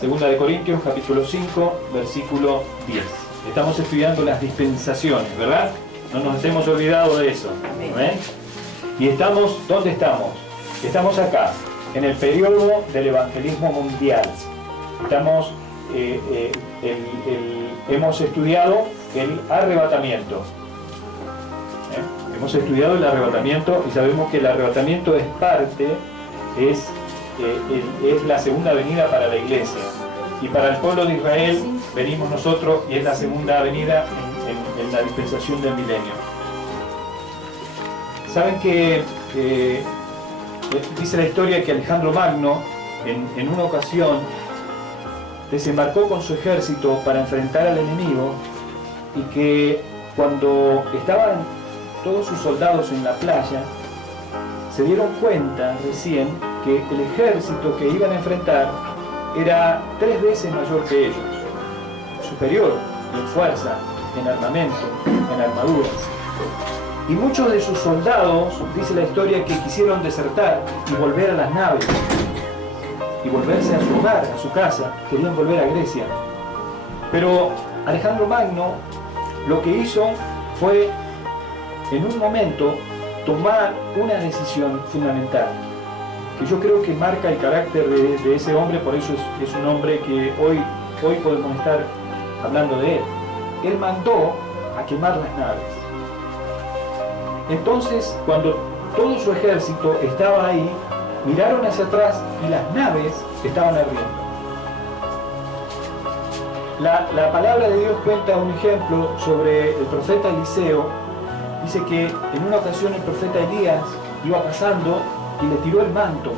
Segunda de Corintios, capítulo 5, versículo 10. Estamos estudiando las dispensaciones, ¿verdad? No nos hemos olvidado de eso. ¿Ven? Y estamos, ¿dónde estamos? Estamos acá, en el periodo del evangelismo mundial. Estamos, hemos estudiado el arrebatamiento. Hemos estudiado el arrebatamiento y sabemos que el arrebatamiento es parte, es la segunda venida para la iglesia. Y para el pueblo de Israel venimos nosotros y es la segunda venida en la dispensación del milenio. Saben que dice la historia que Alejandro Magno en una ocasión desembarcó con su ejército para enfrentar al enemigo y que cuando estaban todos sus soldados en la playa se dieron cuenta recién que el ejército que iban a enfrentar era 3 veces mayor que ellos, superior en fuerza, en armamento, en armaduras. Y muchos de sus soldados, dice la historia, que quisieron desertar y volver a las naves y volverse a su hogar, a su casa, querían volver a Grecia. Pero Alejandro Magno lo que hizo fue, en un momento, tomar una decisión fundamental, que yo creo que marca el carácter de ese hombre, por eso es un hombre que hoy podemos estar hablando de él. Él mandó a quemar las naves. Entonces, cuando todo su ejército estaba ahí, miraron hacia atrás y las naves estaban ardiendo. La palabra de Dios cuenta un ejemplo sobre el profeta Eliseo. Dice que en una ocasión el profeta Elías iba pasando y le tiró el manto.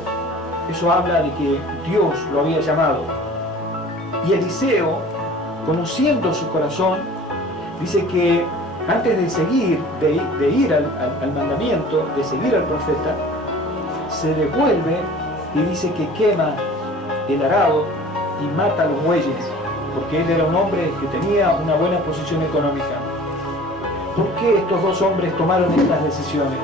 Eso habla de que Dios lo había llamado. Y Eliseo, conociendo su corazón, dice que antes de seguir, de ir al mandamiento, de seguir al profeta, se devuelve y dice que quema el arado y mata a los bueyes, porque él era un hombre que tenía una buena posición económica. ¿Por qué estos dos hombres tomaron estas decisiones?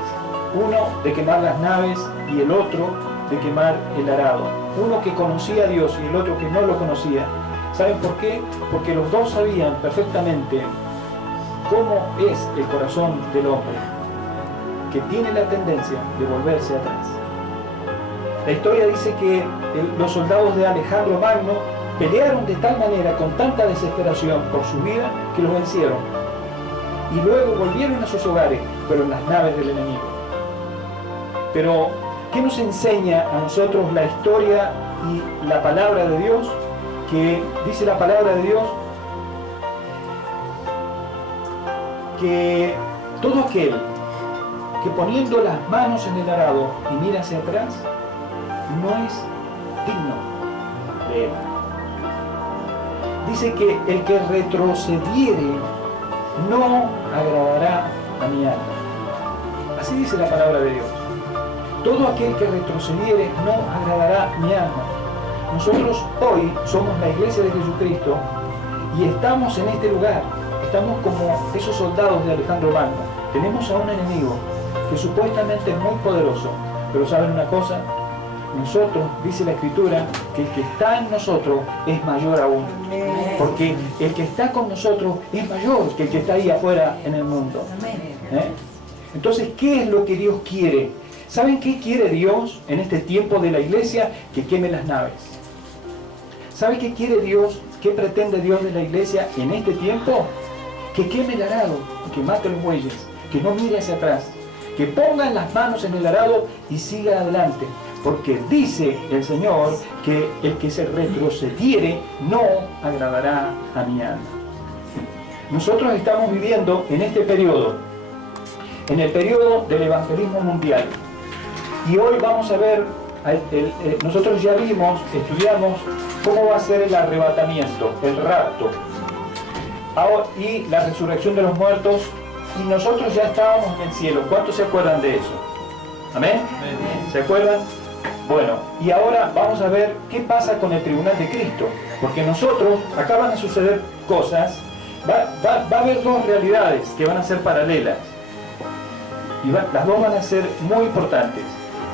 Uno de quemar las naves y el otro de quemar el arado. Uno que conocía a Dios y el otro que no lo conocía. ¿Saben por qué? Porque los dos sabían perfectamente cómo es el corazón del hombre, que tiene la tendencia de volverse atrás. La historia dice que los soldados de Alejandro Magno pelearon de tal manera, con tanta desesperación por su vida, que los vencieron. Y luego volvieron a sus hogares, pero en las naves del enemigo. Pero, ¿qué nos enseña a nosotros la historia y la palabra de Dios? Que dice la palabra de Dios que todo aquel que poniendo las manos en el arado y mira hacia atrás, no es digno de él. Dice que el que retrocediere no agradará a mi alma. Así dice la palabra de Dios. Todo aquel que retrocediere no agradará mi alma. Nosotros hoy somos la iglesia de Jesucristo y estamos en este lugar. Estamos como esos soldados de Alejandro Magno. Tenemos a un enemigo que supuestamente es muy poderoso, pero ¿saben una cosa? Nosotros, dice la Escritura, que el que está en nosotros es mayor aún. Porque el que está con nosotros es mayor que el que está ahí afuera en el mundo. Entonces, ¿qué es lo que Dios quiere? ¿Saben qué quiere Dios en este tiempo de la iglesia? Que queme las naves. ¿Sabe qué quiere Dios? ¿Qué pretende Dios de la iglesia en este tiempo? Que queme el arado, que mate los bueyes, que no mire hacia atrás, que pongan las manos en el arado y siga adelante. Porque dice el Señor que el que se retrocediere no agradará a mi alma. Nosotros estamos viviendo en este periodo, en el periodo del evangelismo mundial. Y hoy vamos a ver, nosotros ya vimos, estudiamos cómo va a ser el arrebatamiento, el rapto, y la resurrección de los muertos, y nosotros ya estábamos en el cielo. ¿Cuántos se acuerdan de eso? ¿Amén? ¿Se acuerdan? Bueno, y ahora vamos a ver qué pasa con el tribunal de Cristo, porque nosotros, acá van a suceder cosas, va a haber dos realidades que van a ser paralelas, y las dos van a ser muy importantes.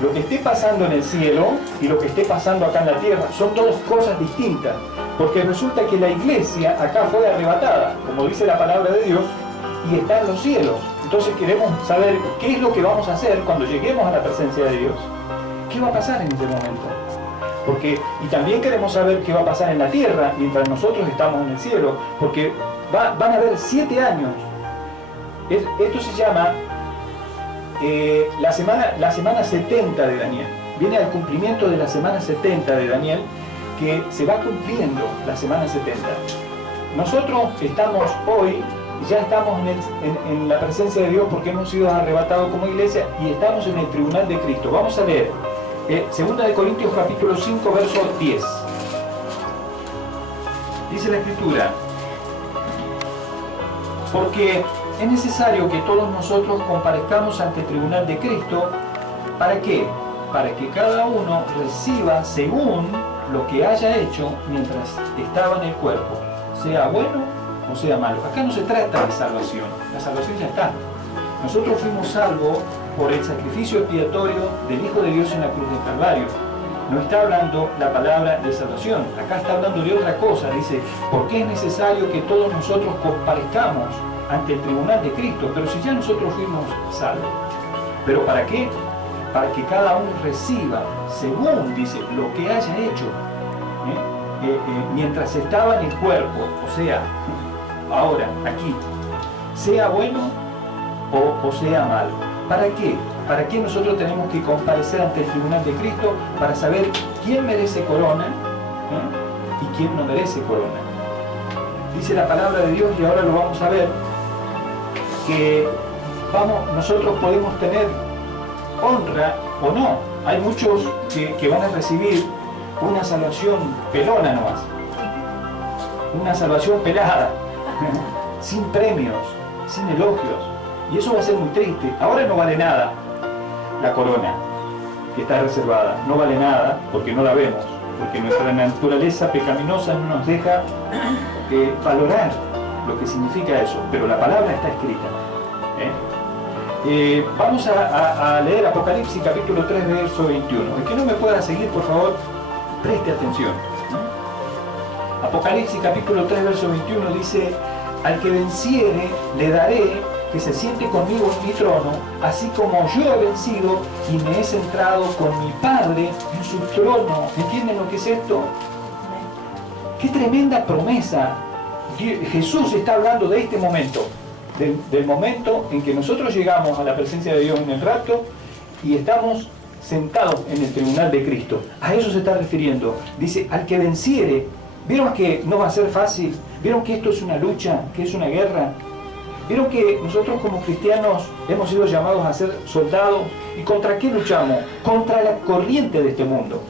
lo que esté pasando en el cielo y lo que esté pasando acá en la tierra son dos cosas distintas, porque resulta que la iglesia acá fue arrebatada, como dice la palabra de Dios, y está en los cielos. Entonces queremos saber qué es lo que vamos a hacer cuando lleguemos a la presencia de Dios. ¿Qué va a pasar en ese momento? Y también queremos saber qué va a pasar en la tierra mientras nosotros estamos en el cielo, porque van a haber 7 años. Esto se llama la semana 70 de Daniel. Viene al cumplimiento de la semana 70 de Daniel, que se va cumpliendo la semana 70. Nosotros estamos hoy, ya estamos en la presencia de Dios porque hemos sido arrebatados como iglesia y estamos en el tribunal de Cristo. Vamos a leer 2 de Corintios capítulo 5, verso 10. Dice la Escritura: porque es necesario que todos nosotros comparezcamos ante el tribunal de Cristo. ¿Para qué? Para que cada uno reciba según lo que haya hecho mientras estaba en el cuerpo, sea bueno o sea malo. Acá no se trata de salvación, la salvación ya está. Nosotros fuimos salvos por el sacrificio expiatorio del Hijo de Dios en la cruz del Calvario. No está hablando la palabra de salvación, acá está hablando de otra cosa. Dice, porque es necesario que todos nosotros comparezcamos ante el tribunal de Cristo, pero si ya nosotros fuimos salvos. ¿Pero para qué? Para que cada uno reciba, según dice, lo que haya hecho mientras estaba en el cuerpo, o sea, ahora, aquí, sea bueno o sea malo. ¿Para qué? ¿Para qué nosotros tenemos que comparecer ante el tribunal de Cristo? Para saber quién merece corona y quién no merece corona. Dice la palabra de Dios, y ahora lo vamos a ver, que nosotros podemos tener honra o no. Hay muchos que van a recibir una salvación pelona nomás, una salvación pelada, sin premios, sin elogios, y eso va a ser muy triste. Ahora no vale nada la corona que está reservada, no vale nada porque no la vemos, porque nuestra naturaleza pecaminosa no nos deja valorar lo que significa eso, pero la palabra está escrita. Vamos a leer Apocalipsis capítulo 3 verso 21. El que no me pueda seguir, por favor, preste atención. Apocalipsis capítulo 3 verso 21 dice: al que venciere le daré que se siente conmigo en mi trono, así como yo he vencido y me he sentado con mi Padre en su trono. ¿Entienden lo que es esto? ¡Qué tremenda promesa! Jesús está hablando de este momento, del momento en que nosotros llegamos a la presencia de Dios en el rapto y estamos sentados en el tribunal de Cristo. A eso se está refiriendo. Dice, al que venciere. ¿Vieron que no va a ser fácil? ¿Vieron que esto es una lucha, que es una guerra? ¿Vieron que nosotros como cristianos hemos sido llamados a ser soldados? ¿Y contra qué luchamos? Contra la corriente de este mundo,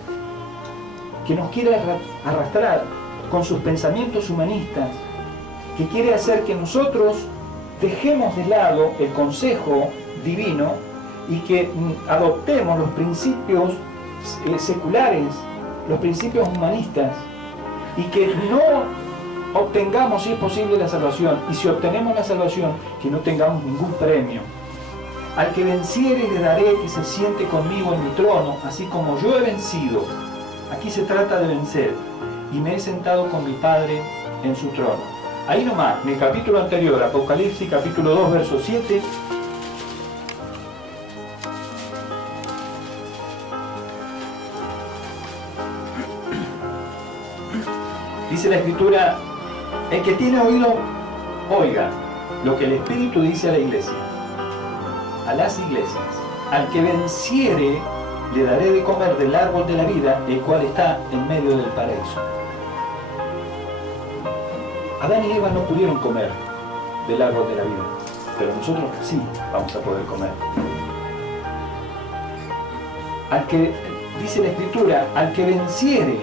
que nos quiere arrastrar con sus pensamientos humanistas, que quiere hacer que nosotros dejemos de lado el consejo divino y que adoptemos los principios seculares, los principios humanistas, y que no obtengamos, si es posible, la salvación, y si obtenemos la salvación, que no tengamos ningún premio. Al que venciere le daré que se siente conmigo en mi trono, así como yo he vencido. Aquí se trata de vencer, y me he sentado con mi Padre en su trono. Ahí nomás, en el capítulo anterior, Apocalipsis capítulo 2, verso 7, dice la Escritura: el que tiene oído, oiga lo que el Espíritu dice a la iglesia, a las iglesias. Al que venciere, le daré de comer del árbol de la vida, el cual está en medio del paraíso. Adán y Eva no pudieron comer del árbol de la vida, pero nosotros sí vamos a poder comer. Al que, dice la Escritura, al que venciere,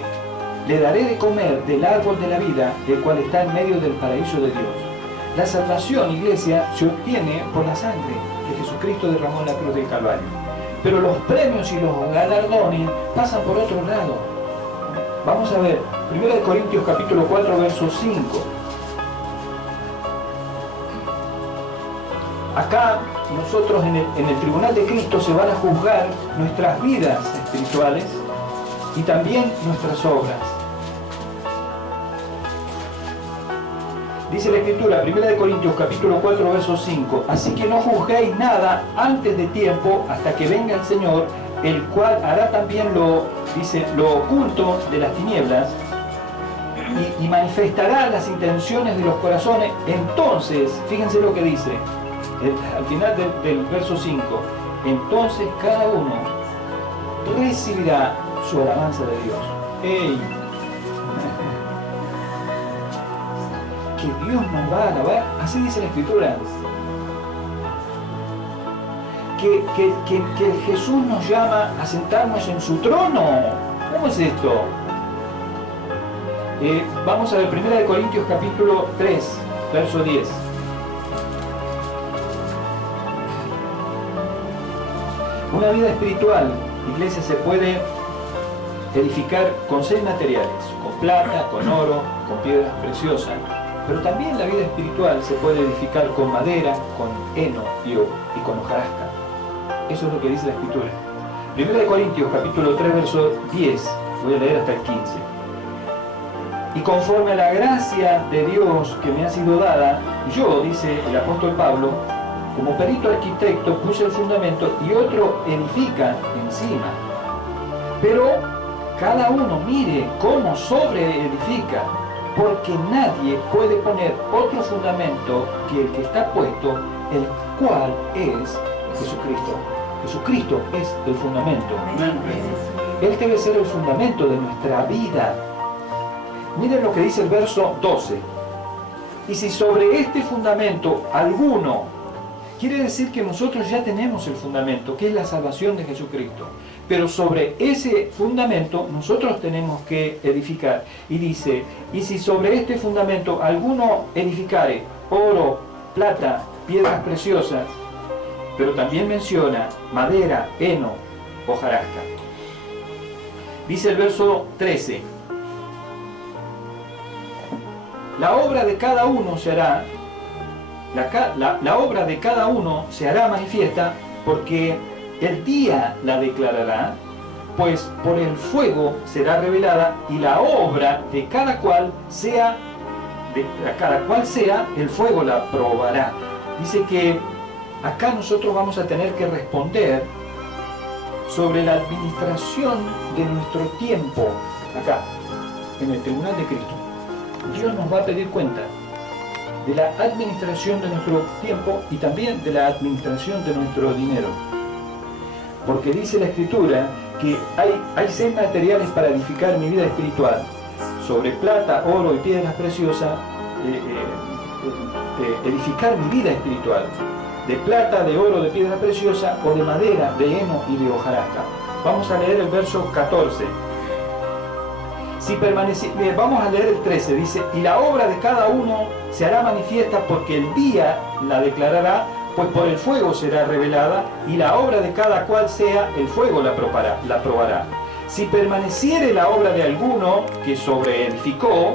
le daré de comer del árbol de la vida, el cual está en medio del paraíso de Dios. La salvación, iglesia, se obtiene por la sangre que Jesucristo derramó en la cruz del Calvario. Pero los premios y los galardones pasan por otro lado. Vamos a ver, 1 de Corintios capítulo 4, verso 5. Acá nosotros en el tribunal de Cristo se van a juzgar nuestras vidas espirituales y también nuestras obras. Dice la Escritura, 1 Corintios capítulo 4, verso 5, así que no juzguéis nada antes de tiempo hasta que venga el Señor, el cual hará también lo oculto de las tinieblas y manifestará las intenciones de los corazones. Entonces, fíjense lo que dice al final del verso 5, entonces cada uno recibirá su alabanza de Dios. ¡Ey! Que Dios nos va a alabar, así dice la Escritura. Que Jesús nos llama a sentarnos en su trono. ¿Cómo es esto? Vamos a ver 1 Corintios capítulo 3, verso 10. Una vida espiritual, iglesia, se puede edificar con 6 materiales, con plata, con oro, con piedras preciosas, pero también la vida espiritual se puede edificar con madera, con heno y con hojarasca. Eso es lo que dice la Escritura. 1 Corintios capítulo 3, verso 10, voy a leer hasta el 15. Y conforme a la gracia de Dios que me ha sido dada, yo, dice el apóstol Pablo, como perito arquitecto puse el fundamento y otro edifica encima. Pero cada uno mire cómo sobreedifica, porque nadie puede poner otro fundamento que el que está puesto, el cual es Jesucristo. Jesucristo es el fundamento. Él debe ser el fundamento de nuestra vida. Miren lo que dice el verso 12. Y si sobre este fundamento alguno, quiere decir que nosotros ya tenemos el fundamento, que es la salvación de Jesucristo. Pero sobre ese fundamento nosotros tenemos que edificar. Y dice, y si sobre este fundamento alguno edificare oro, plata, piedras preciosas, pero también menciona madera, heno, hojarasca. Dice el verso 13, la obra de cada uno se hará, la obra de cada uno se hará manifiesta, porque el día la declarará, pues por el fuego será revelada, y la obra de cada cual sea, el fuego la probará. Dice que acá nosotros vamos a tener que responder sobre la administración de nuestro tiempo, acá, en el tribunal de Cristo. Dios nos va a pedir cuenta de la administración de nuestro tiempo y también de la administración de nuestro dinero. Porque dice la Escritura que hay 6 materiales para edificar mi vida espiritual. Sobre plata, oro y piedras preciosas, edificar mi vida espiritual. De plata, de oro, de piedra preciosa, o de madera, de heno y de hojarasca. Vamos a leer el verso 14. Vamos a leer el 13, dice, y la obra de cada uno se hará manifiesta, porque el día la declarará, pues por el fuego será revelada, y la obra de cada cual sea, el fuego la probará. Si permaneciere la obra de alguno que sobreedificó,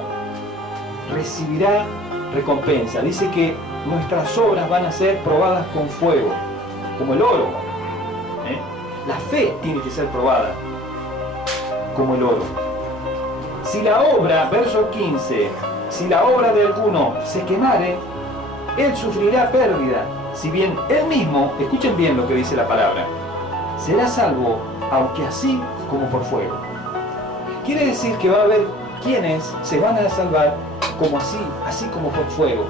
recibirá recompensa. Dice que nuestras obras van a ser probadas con fuego, como el oro. La fe tiene que ser probada, como el oro. Si la obra, verso 15, si la obra de alguno se quemare, él sufrirá pérdida, si bien él mismo, escuchen bien lo que dice la palabra, será salvo, aunque así como por fuego. Quiere decir que va a haber quienes se van a salvar como así como por fuego.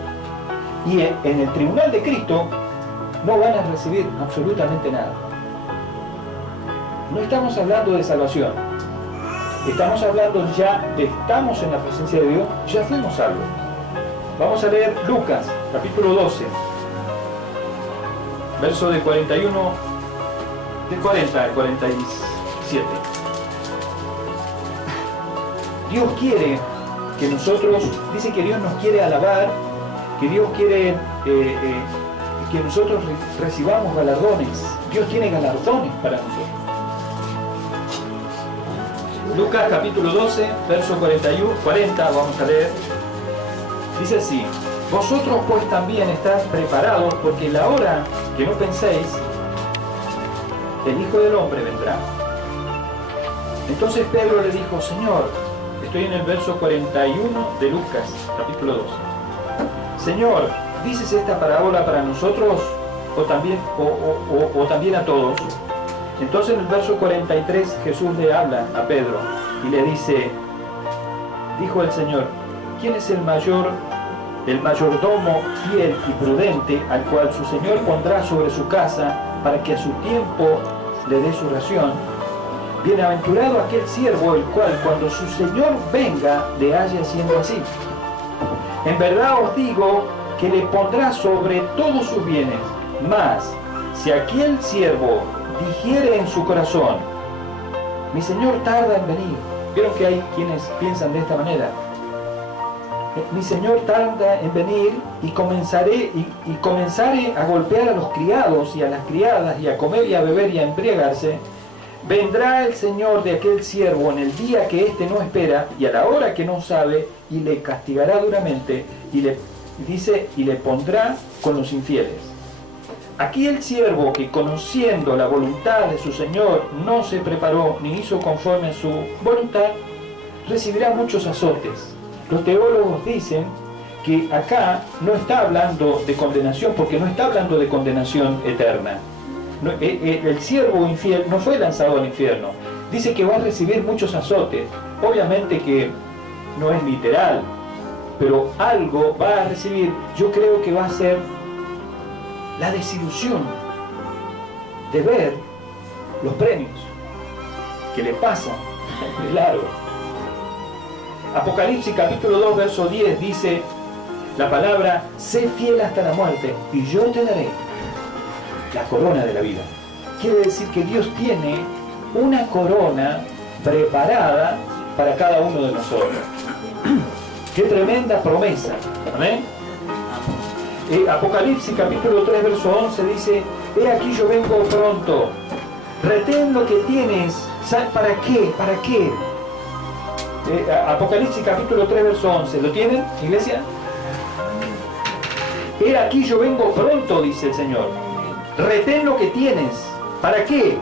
Y en el tribunal de Cristo no van a recibir absolutamente nada. No estamos hablando de salvación. Estamos hablando estamos en la presencia de Dios, ya fuimos salvos. Vamos a leer Lucas, capítulo 12, verso de 41, de 40 al 47. Dios quiere que nosotros, dice que Dios nos quiere alabar, que Dios quiere que nosotros recibamos galardones. Dios tiene galardones para nosotros. Lucas capítulo 12, verso 40, vamos a leer. Dice así: vosotros pues también estáis preparados, porque la hora que no penséis, el Hijo del Hombre vendrá. Entonces Pedro le dijo, Señor, estoy en el verso 41 de Lucas, capítulo 12. Señor, ¿dices esta parábola para nosotros o también a todos? Entonces en el verso 43 Jesús le habla a Pedro y le dice, dijo el Señor, ¿quién es el mayordomo fiel y prudente al cual su Señor pondrá sobre su casa para que a su tiempo le dé su ración? Bienaventurado aquel siervo el cual cuando su Señor venga le halle haciendo así. En verdad os digo que le pondrá sobre todos sus bienes. Mas si aquel siervo dijere en su corazón, mi Señor tarda en venir. Vieron que hay quienes piensan de esta manera. Mi Señor tarda en venir y comenzaré a golpear a los criados y a las criadas y a comer y a beber y a embriagarse. Vendrá el Señor de aquel siervo en el día que éste no espera y a la hora que no sabe, y le castigará duramente, y le pondrá con los infieles. Aquí el siervo que, conociendo la voluntad de su Señor, no se preparó ni hizo conforme a su voluntad, recibirá muchos azotes. Los teólogos dicen que acá no está hablando de condenación, porque no está hablando de condenación eterna. El siervo infiel no fue lanzado al infierno. Dice que va a recibir muchos azotes. Obviamente que no es literal, pero algo va a recibir. Yo creo que va a ser la desilusión de ver los premios que le pasan de largo. Apocalipsis capítulo 2 verso 10 dice la palabra, sé fiel hasta la muerte y yo te daré la corona de la vida. Quiere decir que Dios tiene una corona preparada para cada uno de nosotros. ¡Qué tremenda promesa! ¿Amén? Apocalipsis capítulo 3 verso 11 dice, he aquí yo vengo pronto, retén lo que tienes. ¿Para qué? ¿Para qué? Apocalipsis capítulo 3 verso 11, ¿lo tienen, iglesia? He aquí yo vengo pronto, dice el Señor. Retén lo que tienes. ¿Para qué?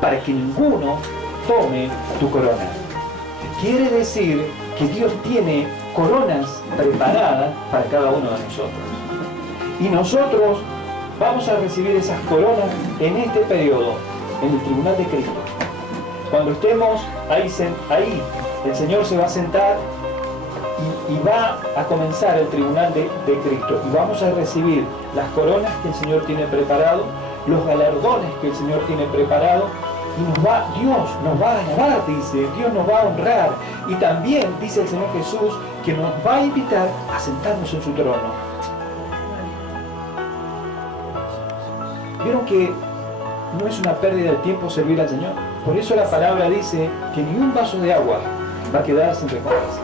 Para que ninguno tome tu corona. Quiere decir que Dios tiene coronas preparadas para cada uno de nosotros. Y nosotros vamos a recibir esas coronas en este periodo, en el tribunal de Cristo. Cuando estemos ahí el Señor se va a sentar y va a comenzar el tribunal de Cristo. Y vamos a recibir las coronas que el Señor tiene preparado, los galardones que el Señor tiene preparado, y Dios nos va a alabar, dice, Dios nos va a honrar. Y también dice el Señor Jesús que nos va a invitar a sentarnos en su trono. ¿Vieron que no es una pérdida de tiempo servir al Señor? Por eso la palabra dice que ni un vaso de agua va a quedar sin recompensa.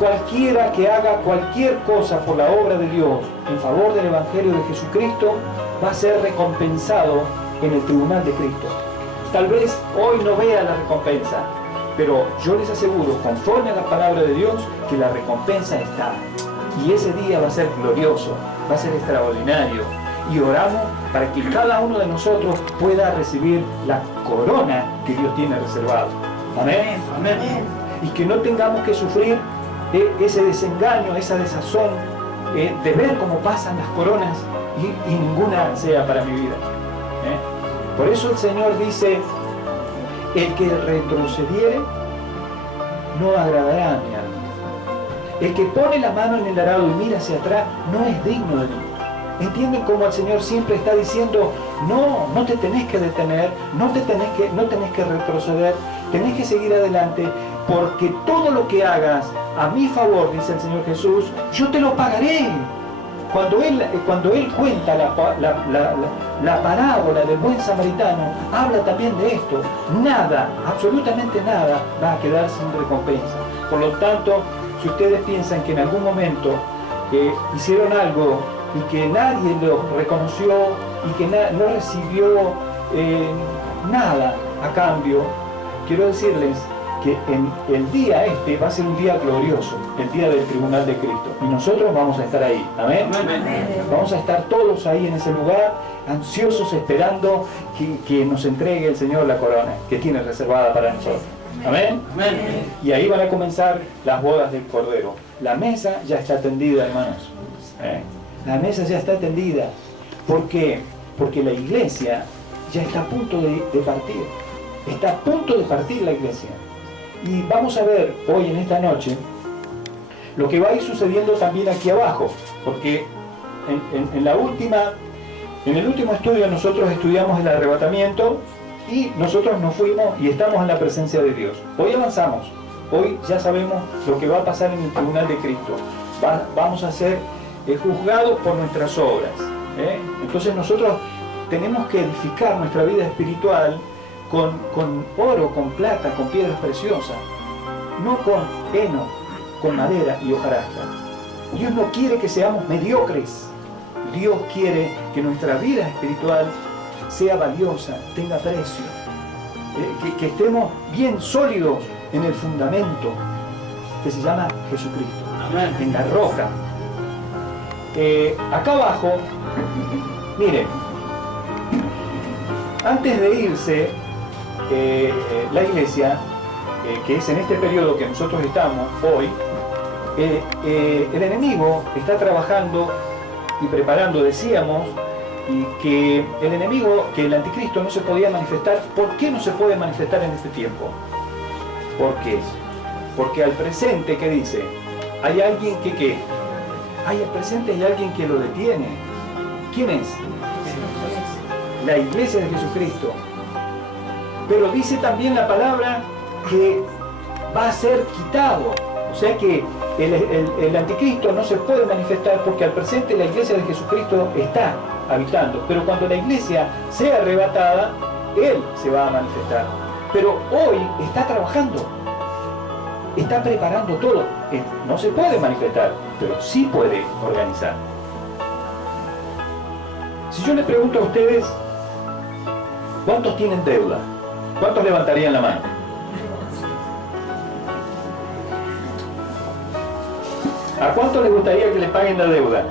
Cualquiera que haga cualquier cosa por la obra de Dios en favor del Evangelio de Jesucristo va a ser recompensado en el tribunal de Cristo. Tal vez hoy no vea la recompensa, pero yo les aseguro, conforme a la palabra de Dios, que la recompensa está. Y ese día va a ser glorioso, va a ser extraordinario. Y oramos para que cada uno de nosotros pueda recibir la corona que Dios tiene reservado. Amén. Amén. Y que no tengamos que sufrir ese desengaño, esa desazón de ver cómo pasan las coronas y ninguna sea para mi vida. Por eso el Señor dice, el que retrocediere no agradará a mi alma. El que pone la mano en el arado y mira hacia atrás no es digno de mí. ¿Entienden cómo el Señor siempre está diciendo, no te tenés que detener, no tenés que retroceder, tenés que seguir adelante, porque todo lo que hagas a mi favor, dice el Señor Jesús, yo te lo pagaré. Cuando Él cuenta la parábola del buen samaritano, habla también de esto. Nada, absolutamente nada, va a quedar sin recompensa. Por lo tanto, si ustedes piensan que en algún momento hicieron algo y que nadie lo reconoció y que no recibió nada a cambio, quiero decirles que en el día este va a ser un día glorioso, el día del tribunal de Cristo. Y nosotros vamos a estar ahí. ¿Amén? Vamos a estar todos ahí en ese lugar, ansiosos, esperando que nos entregue el Señor la corona que tiene reservada para nosotros. ¿Amén? Y ahí van a comenzar las bodas del Cordero. La mesa ya está tendida, hermanos. La mesa ya está tendida. ¿Por qué? Porque la iglesia ya está a punto de partir. Está a punto de partir la iglesia. Y vamos a ver hoy en esta noche lo que va a ir sucediendo también aquí abajo. Porque en el último estudio nosotros estudiamos el arrebatamiento y nosotros nos fuimos y estamos en la presencia de Dios. Hoy avanzamos. Hoy ya sabemos lo que va a pasar en el tribunal de Cristo. Vamos a ser juzgados por nuestras obras. Entonces nosotros tenemos que edificar nuestra vida espiritual con oro, con plata, con piedras preciosas, no con heno, con madera y hojarasca. Dios no quiere que seamos mediocres. Dios quiere que nuestra vida espiritual sea valiosa, tenga precio, que estemos bien sólidos en el fundamento que se llama Jesucristo. Amén. En la roca. Acá abajo, miren, antes de irse la iglesia, que es en este periodo que nosotros estamos hoy, el enemigo está trabajando y preparando, decíamos, y que el enemigo, que el anticristo no se podía manifestar. ¿Por qué no se puede manifestar en este tiempo? ¿Por qué? Porque al presente, ¿qué dice? Hay alguien que ¿qué? Al presente hay alguien que lo detiene. ¿Quién es? La iglesia de Jesucristo. Pero dice también la palabra que va a ser quitado. O sea que el anticristo no se puede manifestar porque al presente la iglesia de Jesucristo está habitando. Pero cuando la iglesia sea arrebatada, Él se va a manifestar. Pero hoy está trabajando. Está preparando todo. No se puede manifestar, pero sí puede organizar. Si yo les pregunto a ustedes, ¿cuántos tienen deuda? ¿Cuántos levantarían la mano? ¿A cuántos les gustaría que les paguen la deuda?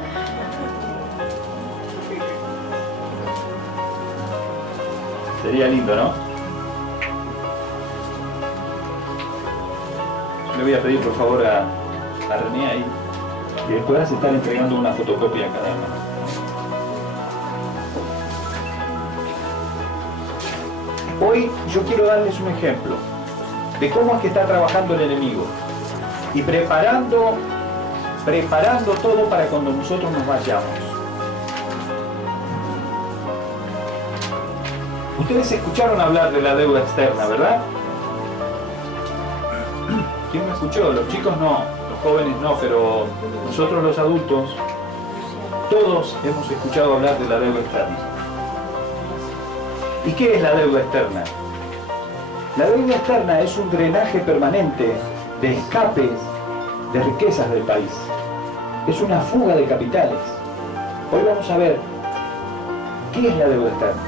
Sería lindo, ¿no? Le voy a pedir por favor a René ahí que puedas estar entregando una fotocopia a cada uno. Hoy yo quiero darles un ejemplo de cómo es que está trabajando el enemigo y preparando todo para cuando nosotros nos vayamos. Ustedes escucharon hablar de la deuda externa, ¿verdad? ¿Quién me escuchó? Los chicos no, los jóvenes no, pero nosotros los adultos, todos hemos escuchado hablar de la deuda externa. ¿Y qué es la deuda externa? La deuda externa es un drenaje permanente de escapes de riquezas del país. Es una fuga de capitales. Hoy vamos a ver qué es la deuda externa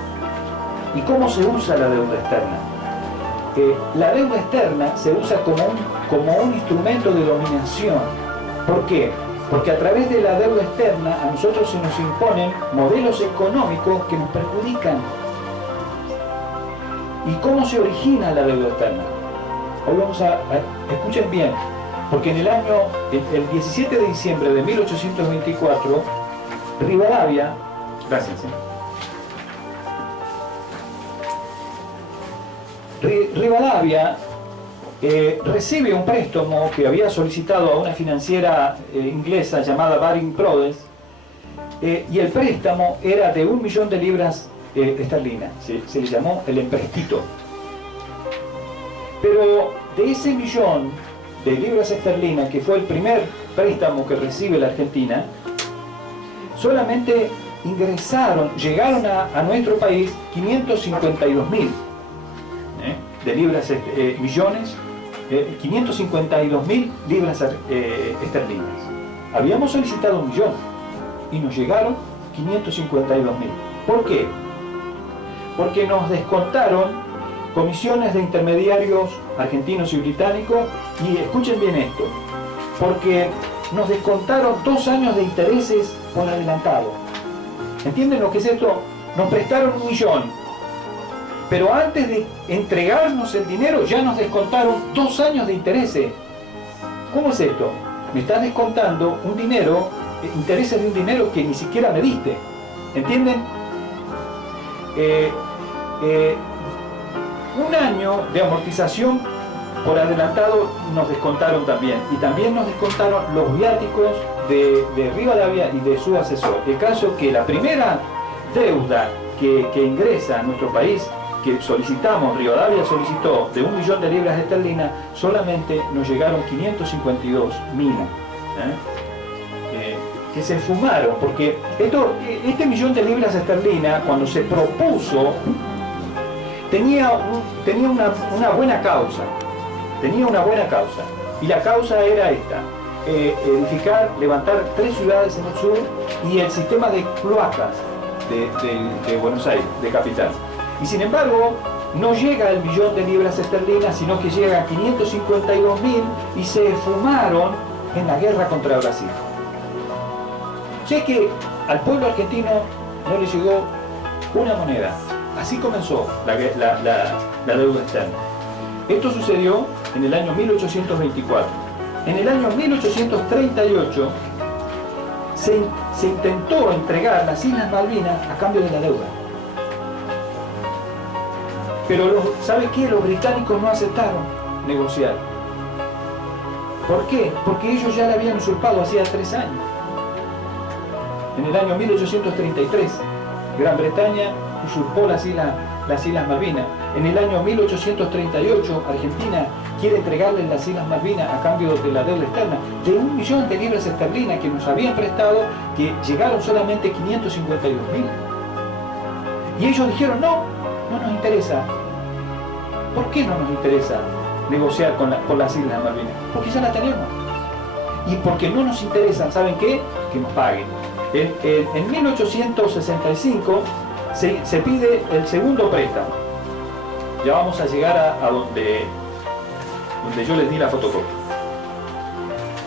y cómo se usa la deuda externa. La deuda externa se usa como un instrumento de dominación. ¿Por qué? Porque a través de la deuda externa a nosotros se nos imponen modelos económicos que nos perjudican. ¿Y cómo se origina la deuda externa? Hoy vamos escuchen bien, porque en el 17 de diciembre de 1824, Rivadavia, gracias, Rivadavia recibe un préstamo que había solicitado a una financiera inglesa llamada Baring Brothers, y el préstamo era de 1 millón de libras esterlinas. Se le llamó el empréstito. Pero de ese 1 millón de libras esterlinas, que fue el primer préstamo que recibe la Argentina, solamente llegaron a nuestro país 552.000 de libras, millones, 552.000 libras esterlinas. Habíamos solicitado 1 millón y nos llegaron 552.000. ¿Por qué? Porque nos descontaron comisiones de intermediarios argentinos y británicos, y escuchen bien esto, porque nos descontaron 2 años de intereses por adelantado. ¿Entienden lo que es esto? Nos prestaron 1 millón, pero antes de entregarnos el dinero ya nos descontaron 2 años de intereses. ¿Cómo es esto? Me estás descontando un dinero, intereses de un dinero que ni siquiera me diste. ¿Entienden? 1 año de amortización por adelantado nos descontaron también. Y también nos descontaron los viáticos de Rivadavia y de su asesor. El caso que la primera deuda que ingresa a nuestro país, que solicitamos, Rivadavia solicitó de 1 millón de libras esterlinas, solamente nos llegaron 552.000. Que se esfumaron, porque este millón de libras esterlinas, cuando se propuso, tenía una buena causa. Tenía una buena causa. Y la causa era esta: edificar, levantar 3 ciudades en el sur y el sistema de cloacas de Buenos Aires, de capital. Y sin embargo, no llega el millón de libras esterlinas, sino que llega a 552.000 y se esfumaron en la guerra contra Brasil. Sé que al pueblo argentino no le llegó una moneda. Así comenzó la deuda externa. Esto sucedió en el año 1824. En el año 1838 se intentó entregar las Islas Malvinas a cambio de la deuda. Pero ¿sabe qué? Los británicos no aceptaron negociar. ¿Por qué? Porque ellos ya la habían usurpado hacía 3 años. En el año 1833, Gran Bretaña usurpó las Islas Malvinas. En el año 1838, Argentina quiere entregarle las Islas Malvinas a cambio de la deuda externa de 1 millón de libras esterlinas que nos habían prestado, que llegaron solamente 552.000. Y ellos dijeron, no nos interesa. ¿Por qué no nos interesa negociar por las Islas Malvinas? Porque ya la tenemos. Y porque no nos interesa, ¿saben qué? Que nos paguen. En 1865 se pide el segundo préstamo. Ya vamos a llegar a donde yo les di la fotocopia.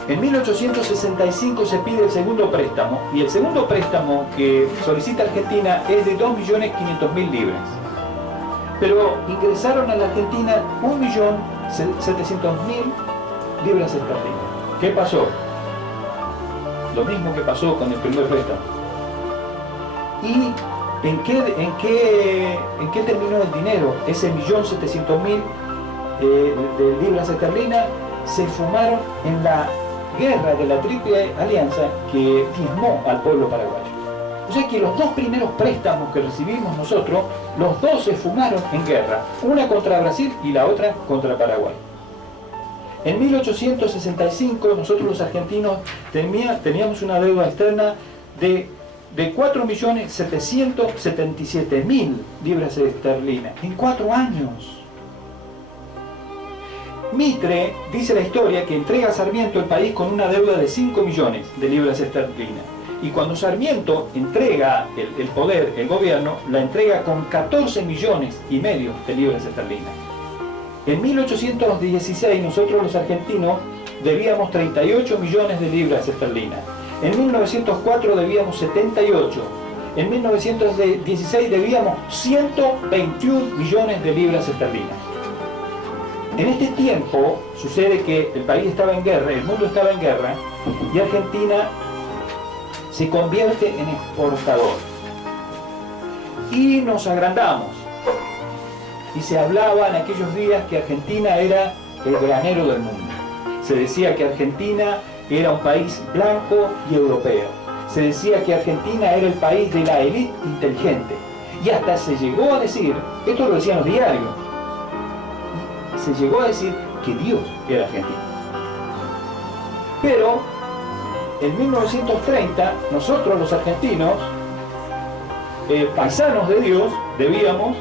En 1865 se pide el segundo préstamo, y el segundo préstamo que solicita Argentina es de 2.500.000 libras. Pero ingresaron a la Argentina 1.700.000 libras esterlinas. ¿Qué pasó? Lo mismo que pasó con el primer préstamo. ¿Y en qué terminó el dinero? Ese 1.700.000 de libras esterlinas se esfumaron en la guerra de la Triple Alianza que diezmó al pueblo paraguayo. O sea que los 2 primeros préstamos que recibimos nosotros, los 2 se esfumaron en guerra, una contra Brasil y la otra contra Paraguay. En 1865 nosotros los argentinos teníamos una deuda externa de 4.777.000 libras esterlinas en 4 años. Mitre dice la historia que entrega a Sarmiento el país con una deuda de 5 millones de libras esterlinas. Y cuando Sarmiento entrega el poder, el gobierno, la entrega con 14,5 millones de libras esterlinas. En 1816 nosotros los argentinos debíamos 38 millones de libras esterlinas. En 1904 debíamos 78. En 1916 debíamos 121 millones de libras esterlinas. En este tiempo sucede que el país estaba en guerra, el mundo estaba en guerra, y Argentina se convierte en exportador. Y nos agrandamos. Y se hablaba en aquellos días que Argentina era el granero del mundo. Se decía que Argentina era un país blanco y europeo. Se decía que Argentina era el país de la élite inteligente. Y hasta se llegó a decir, esto lo decían los diarios, se llegó a decir que Dios era argentino. Pero en 1930 nosotros los argentinos, paisanos de Dios, debíamos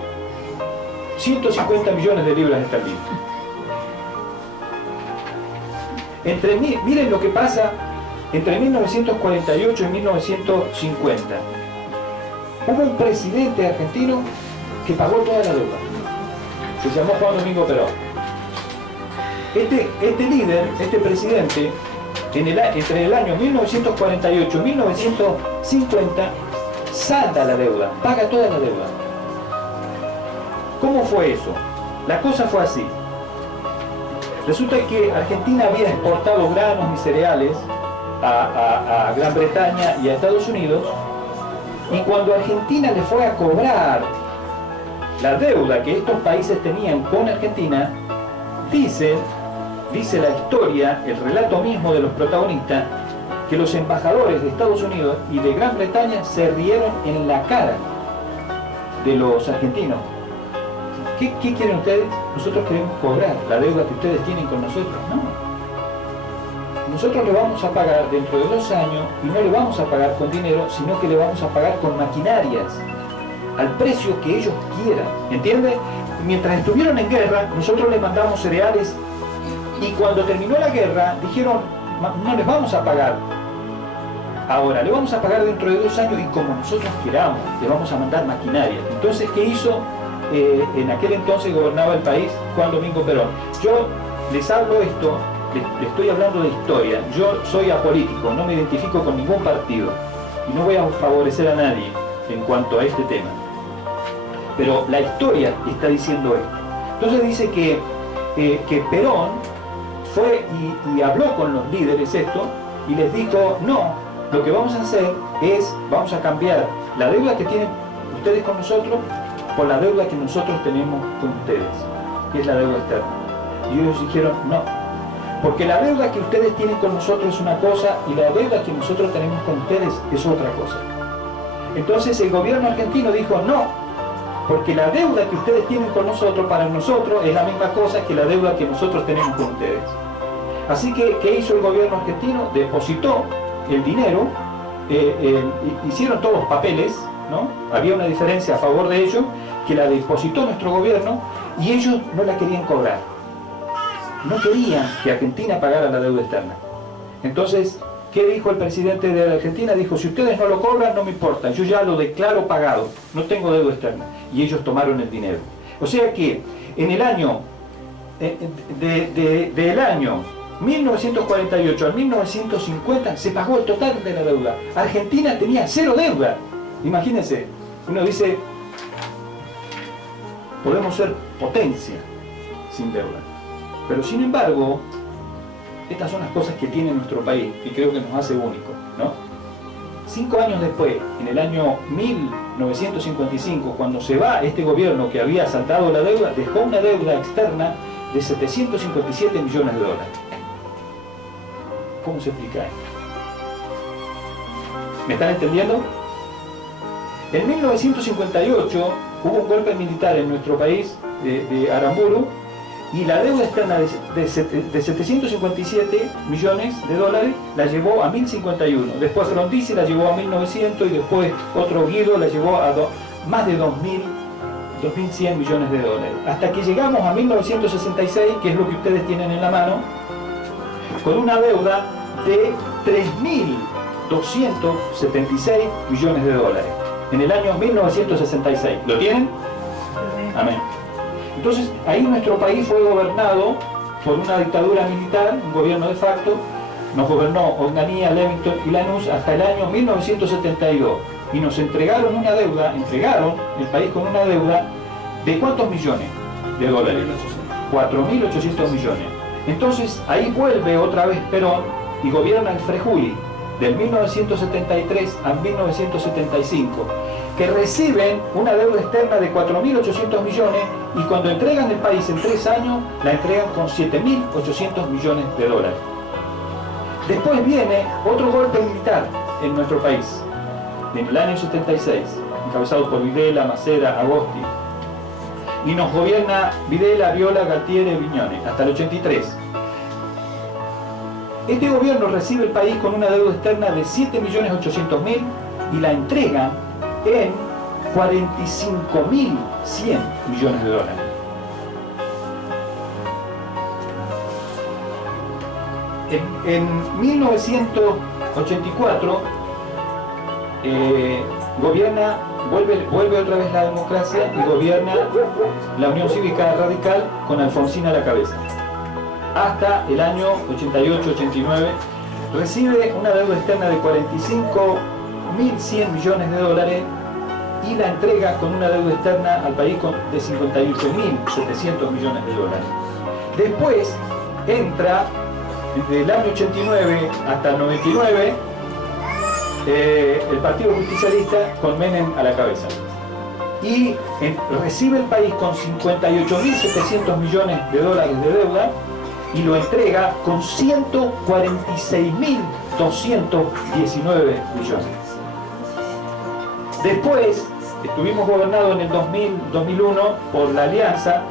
150 millones de libras esterlinas. Miren lo que pasa entre 1948 y 1950. Hubo un presidente argentino que pagó toda la deuda. se llamó Juan Domingo Perón. Este líder, este presidente, entre el año 1948 y 1950, salda la deuda, paga toda la deuda. ¿Cómo fue eso? La cosa fue así. Resulta que Argentina había exportado granos y cereales a Gran Bretaña y a Estados Unidos, y cuando Argentina le fue a cobrar la deuda que estos países tenían con Argentina, dice la historia, el relato mismo de los protagonistas, que los embajadores de Estados Unidos y de Gran Bretaña se rieron en la cara de los argentinos. ¿Qué quieren ustedes? Nosotros queremos cobrar la deuda que ustedes tienen con nosotros. No. Nosotros le vamos a pagar dentro de 2 años, y no le vamos a pagar con dinero, sino que le vamos a pagar con maquinarias, al precio que ellos quieran. ¿Entienden? Mientras estuvieron en guerra, nosotros les mandamos cereales, y cuando terminó la guerra, dijeron, no les vamos a pagar ahora, le vamos a pagar dentro de 2 años, y como nosotros queramos, le vamos a mandar maquinaria. Entonces, ¿qué hizo? En aquel entonces gobernaba el país Juan Domingo Perón. Yo les hablo esto, les estoy hablando de historia. Yo soy apolítico, no me identifico con ningún partido, y no voy a favorecer a nadie en cuanto a este tema. Pero la historia está diciendo esto. Entonces dice que Perón fue y habló con los líderes esto, y les dijo, no, lo que vamos a hacer es, vamos a cambiar la deuda que tienen ustedes con nosotros por la deuda que nosotros tenemos con ustedes, que es la deuda externa. Y ellos dijeron, no, porque la deuda que ustedes tienen con nosotros es una cosa, y la deuda que nosotros tenemos con ustedes es otra cosa. Entonces el gobierno argentino dijo, no, porque la deuda que ustedes tienen con nosotros, para nosotros, es la misma cosa que la deuda que nosotros tenemos con ustedes. Así que, ¿qué hizo el gobierno argentino? Depositó el dinero, hicieron todos los papeles, ¿no? Había una diferencia a favor de ellos, que la depositó nuestro gobierno, y ellos no la querían cobrar. No querían que Argentina pagara la deuda externa. Entonces, ¿qué dijo el presidente de la Argentina? Dijo, si ustedes no lo cobran, no me importa, yo ya lo declaro pagado, no tengo deuda externa. Y ellos tomaron el dinero. O sea que en el año, del año 1948 al 1950 se pagó el total de la deuda. Argentina tenía 0 deuda. Imagínense, uno dice, podemos ser potencia sin deuda. Pero sin embargo, estas son las cosas que tiene nuestro país, y creo que nos hace únicos, ¿no? 5 años después, en el año 1955, cuando se va este gobierno que había saldado la deuda, dejó una deuda externa de 757 millones de dólares. ¿Cómo se explica esto? ¿Me están entendiendo? En 1958 hubo un golpe militar en nuestro país, de Aramburu, y la deuda externa de 757 millones de dólares la llevó a 1051. Después Frondizi la llevó a 1900, y después otro Guido la llevó a más de 2100 millones de dólares. Hasta que llegamos a 1966, que es lo que ustedes tienen en la mano, con una deuda de 3.276 millones de dólares. En el año 1966. ¿Lo tienen? Amén. Entonces, ahí nuestro país fue gobernado por una dictadura militar, un gobierno de facto. Nos gobernó Onganía, Levington y Lanús hasta el año 1972. Y nos entregaron una deuda, entregaron el país con una deuda de ¿cuántos millones de dólares? 4.800 millones. Entonces, ahí vuelve otra vez Perón y gobierna el Frejuli, del 1973 a 1975, que reciben una deuda externa de 4.800 millones, y cuando entregan el país en 3 años, la entregan con 7.800 millones de dólares. Después viene otro golpe militar en nuestro país, en el año 76, encabezado por Videla, Macera, Agosti, y nos gobierna Videla, Viola, Galtieri, Viñones, hasta el 83. Este gobierno recibe el país con una deuda externa de 7.800.000 y la entrega en 45.100 millones de dólares. En 1984 gobierna vuelve otra vez la democracia y gobierna la Unión Cívica Radical con Alfonsín a la cabeza. Hasta el año 88-89 recibe una deuda externa de 45.100 millones de dólares y la entrega con una deuda externa al país de 58.700 millones de dólares. Después entra, desde el año 89 hasta el 99, el Partido Justicialista con Menem a la cabeza. Y recibe el país con 58.700 millones de dólares de deuda y lo entrega con 146.219 millones. Después, estuvimos gobernados en el 2001 por la Alianza,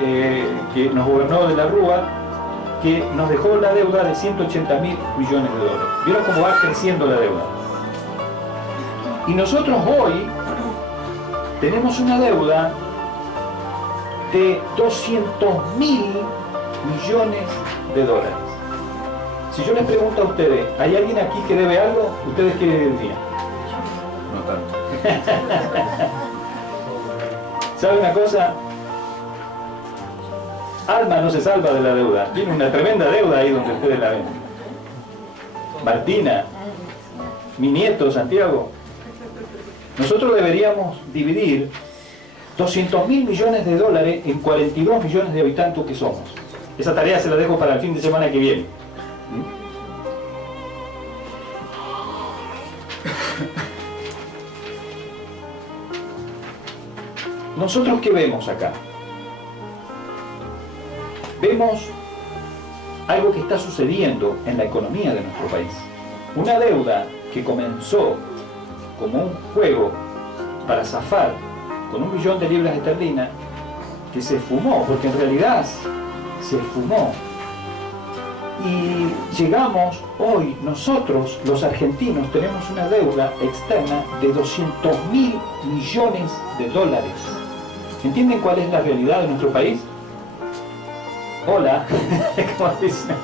que nos gobernó de la Rúa, que nos dejó la deuda de 180.000 millones de dólares. ¿Vieron cómo va creciendo la deuda? Y nosotros hoy tenemos una deuda de 200.000 millones de dólares. Si yo les pregunto a ustedes, ¿hay alguien aquí que debe algo? ¿Ustedes qué dirían? No tanto. ¿Sabe una cosa? Alma no se salva de la deuda. Tiene una tremenda deuda ahí donde ustedes la ven. Martina, mi nieto Santiago. Nosotros deberíamos dividir 200.000 millones de dólares en 42 millones de habitantes que somos. Esa tarea se la dejo para el fin de semana que viene. ¿Nosotros qué vemos acá? Vemos algo que está sucediendo en la economía de nuestro país. Una deuda que comenzó como un juego para zafar con 1 millón de libras esterlinas, que se esfumó, porque en realidad se esfumó. Y llegamos hoy, nosotros los argentinos tenemos una deuda externa de 200.000 millones de dólares. ¿Entienden cuál es la realidad de nuestro país? Hola, ¿cómo dicen?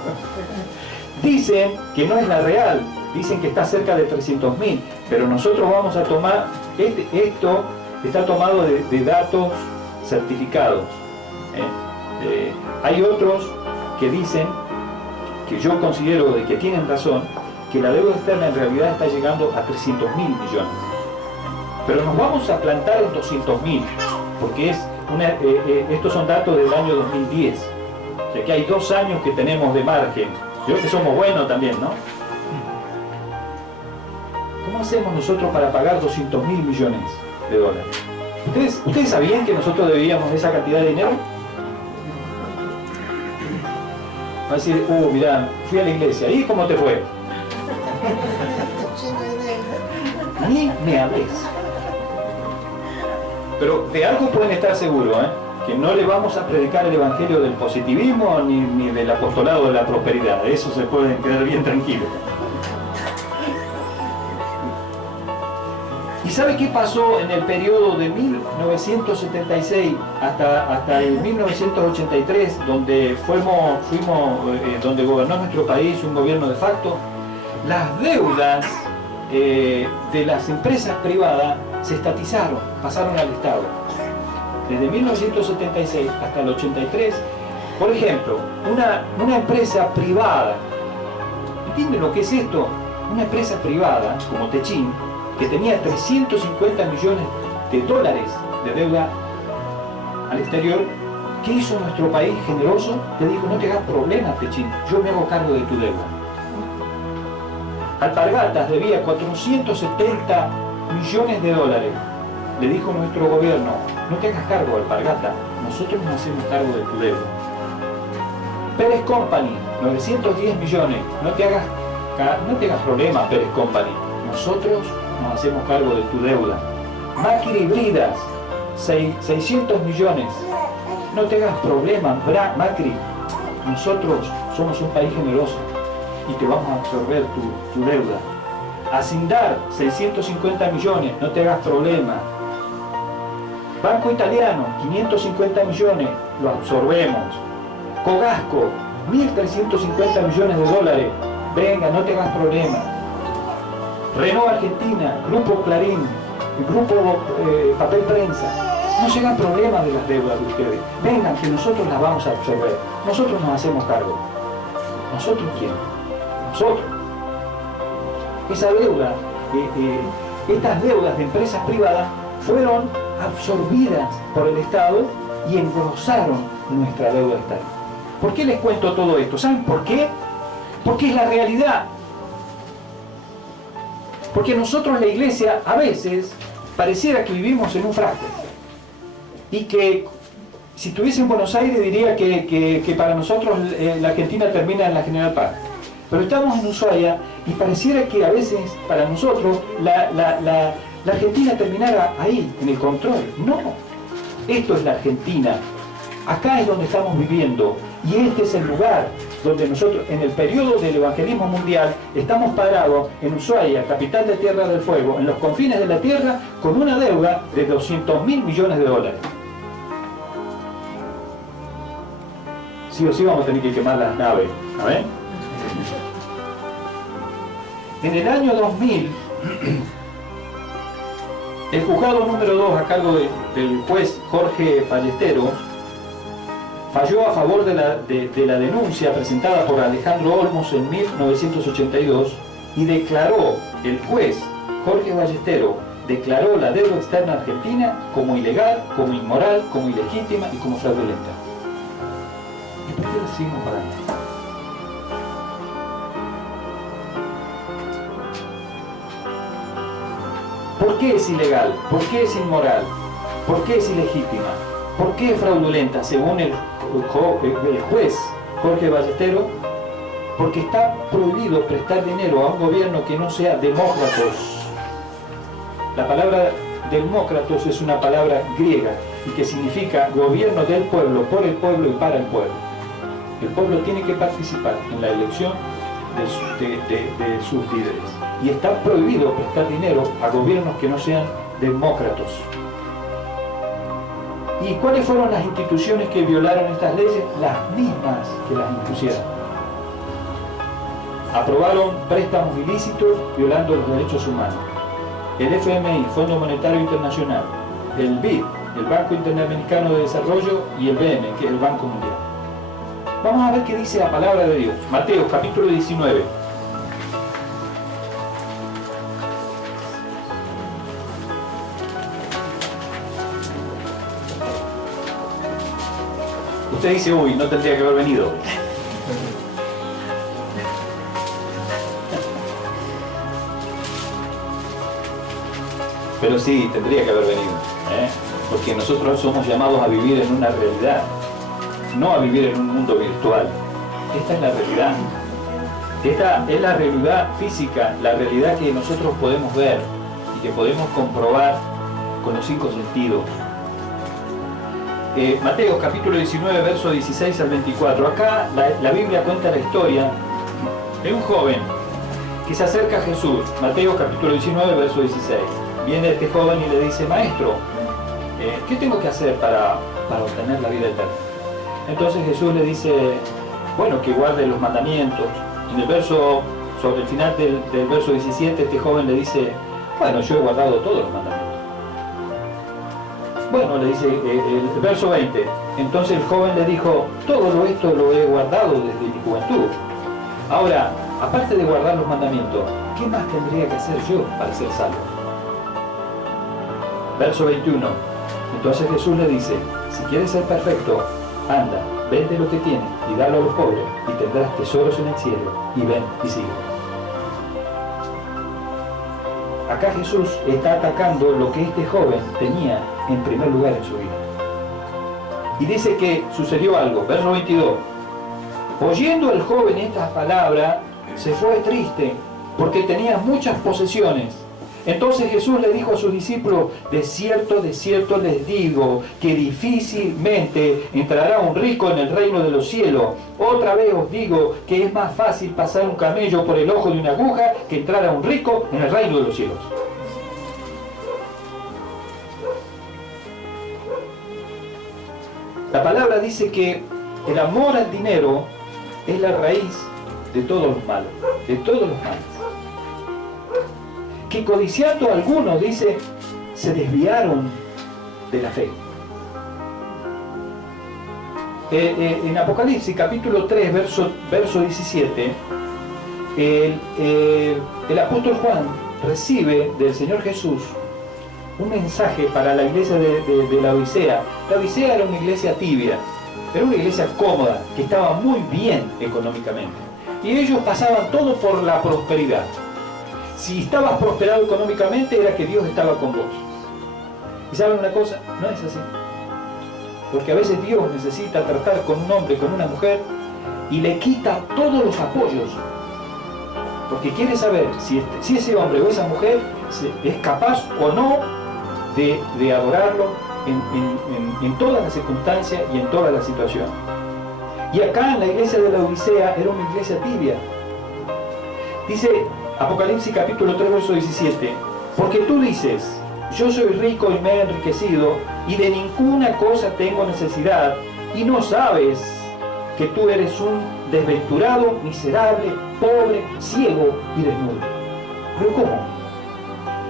Dicen que no es la real, dicen que está cerca de 300.000, pero nosotros vamos a tomar, esto está tomado de datos certificados. Hay otros que dicen, que yo considero de que tienen razón, que la deuda externa en realidad está llegando a 300.000 millones. Pero nos vamos a plantar en 200.000, porque estos son datos del año 2010. O sea que hay 2 años que tenemos de margen. Yo creo que somos buenos también, ¿no? ¿Cómo hacemos nosotros para pagar 200.000 millones de dólares? ¿Ustedes sabían que nosotros debíamos esa cantidad de dinero? Va a decir, mirá, fui a la iglesia, ¿y cómo te fue? Ni me hables. Pero de algo pueden estar seguros, que no le vamos a predicar el evangelio del positivismo ni del apostolado de la prosperidad. De eso se pueden quedar bien tranquilos. ¿Y sabe qué pasó en el periodo de 1976 hasta el 1983, donde donde gobernó nuestro país un gobierno de facto? Las deudas de las empresas privadas se estatizaron, pasaron al Estado. Desde 1976 hasta el 83, por ejemplo, una empresa privada, ¿entienden lo que es esto? Una empresa privada como Techin, que tenía 350 millones de dólares de deuda al exterior, ¿qué hizo nuestro país generoso? Le dijo, no te hagas problemas, Techin, yo me hago cargo de tu deuda. Alpargatas debía 470 millones de dólares. Le dijo nuestro gobierno, no te hagas cargo, Alpargata, nosotros nos hacemos cargo de tu deuda. Pérez Company, 910 millones, no te hagas problemas, Pérez Company, nosotros nos hacemos cargo de tu deuda. Macri Bridas, 600 millones, no te hagas problemas, Macri, nosotros somos un país generoso y te vamos a absorber tu deuda. Acindar, 650 millones, no te hagas problemas. Banco Italiano, 550 millones, lo absorbemos. Cogasco, 1.350 millones de dólares, venga, no te hagas problemas. Renault Argentina, Grupo Clarín, Grupo Papel Prensa, no se hagan problemas de las deudas de ustedes. Vengan, que nosotros las vamos a absorber. Nosotros nos hacemos cargo. ¿Nosotros quién? Nosotros. Esa deuda, estas deudas de empresas privadas fueron absorbidas por el Estado y engrosaron nuestra deuda estatal. ¿Por qué les cuento todo esto? ¿Saben por qué? Porque es la realidad. Porque nosotros, la iglesia, a veces pareciera que vivimos en un frasco. Y que si estuviese en Buenos Aires diría que para nosotros la Argentina termina en la General Paz. Pero estamos en Ushuaia y pareciera que a veces para nosotros la Argentina terminara ahí, en el control. No, esto es la Argentina. Acá es donde estamos viviendo. Y este es el lugar donde nosotros, en el periodo del evangelismo mundial, estamos parados en Ushuaia, capital de Tierra del Fuego, en los confines de la tierra, con una deuda de 200.000 millones de dólares. Sí o sí vamos a tener que quemar las naves. ¿Amén? En el año 2000, el juzgado número 2, a cargo del juez Jorge Ballestero, falló a favor de la denuncia presentada por Alejandro Olmos en 1982 y declaró, el juez Jorge Ballestero declaró la deuda externa argentina como ilegal, como inmoral, como ilegítima y como fraudulenta. ¿Y por qué la seguimos pagando? ¿Por qué es ilegal? ¿Por qué es inmoral? ¿Por qué es ilegítima? ¿Por qué es fraudulenta, según el juez Jorge Ballestero? Porque está prohibido prestar dinero a un gobierno que no sea demócratos. La palabra demócratos es una palabra griega y que significa gobierno del pueblo, por el pueblo y para el pueblo. El pueblo tiene que participar en la elección de sus líderes. Y está prohibido prestar dinero a gobiernos que no sean demócratos. ¿Y cuáles fueron las instituciones que violaron estas leyes? Las mismas que las impusieron. Aprobaron préstamos ilícitos violando los derechos humanos. El FMI, Fondo Monetario Internacional, el BID, el Banco Interamericano de Desarrollo, y el BM, que es el Banco Mundial. Vamos a ver qué dice la palabra de Dios. Mateo, capítulo 19. Usted dice, uy, no tendría que haber venido. Pero sí, tendría que haber venido, porque nosotros somos llamados a vivir en una realidad, no a vivir en un mundo virtual. Esta es la realidad. Esta es la realidad física, la realidad que nosotros podemos ver y que podemos comprobar con los 5 sentidos. Mateo capítulo 19, verso 16 al 24. Acá la Biblia cuenta la historia de un joven que se acerca a Jesús. Mateo capítulo 19, verso 16. Viene este joven y le dice, maestro, ¿qué tengo que hacer para obtener la vida eterna? Entonces Jesús le dice, bueno, que guarde los mandamientos. En el verso, sobre el final del verso 17, este joven le dice, bueno, yo he guardado todos los mandamientos. Bueno, le dice el verso 20, entonces el joven le dijo, todo esto lo he guardado desde mi juventud. Ahora, aparte de guardar los mandamientos, ¿qué más tendría que hacer yo para ser salvo? Verso 21, entonces Jesús le dice, si quieres ser perfecto, anda, vende lo que tienes y dalo a los pobres y tendrás tesoros en el cielo, y ven y sigue. Acá Jesús está atacando lo que este joven tenía en primer lugar en su vida. Y dice que sucedió algo. Verso 22. Oyendo el joven estas palabras, se fue triste, porque tenía muchas posesiones. Entonces Jesús le dijo a sus discípulos, de cierto les digo, que difícilmente entrará un rico en el reino de los cielos. Otra vez os digo que es más fácil pasar un camello por el ojo de una aguja que entrar a un rico en el reino de los cielos. La palabra dice que el amor al dinero es la raíz de todos los males, que codiciando a algunos, dice, se desviaron de la fe. En Apocalipsis capítulo 3, verso 17, el apóstol Juan recibe del Señor Jesús un mensaje para la iglesia de la Odisea. La Odisea era una iglesia tibia, era una iglesia cómoda, que estaba muy bien económicamente. Y ellos pasaban todo por la prosperidad. Si estabas prosperado económicamente, era que Dios estaba con vos. ¿Y saben una cosa? No es así. Porque a veces Dios necesita tratar con un hombre, con una mujer, y le quita todos los apoyos. Porque quiere saber si ese hombre o esa mujer es capaz o no de adorarlo en todas las circunstancias y en toda la situación. Y acá en la iglesia de la Odisea era una iglesia tibia. Dice Apocalipsis capítulo 3, verso 17, porque tú dices, yo soy rico y me he enriquecido, y de ninguna cosa tengo necesidad, y no sabes que tú eres un desventurado, miserable, pobre, ciego y desnudo. ¿Pero cómo?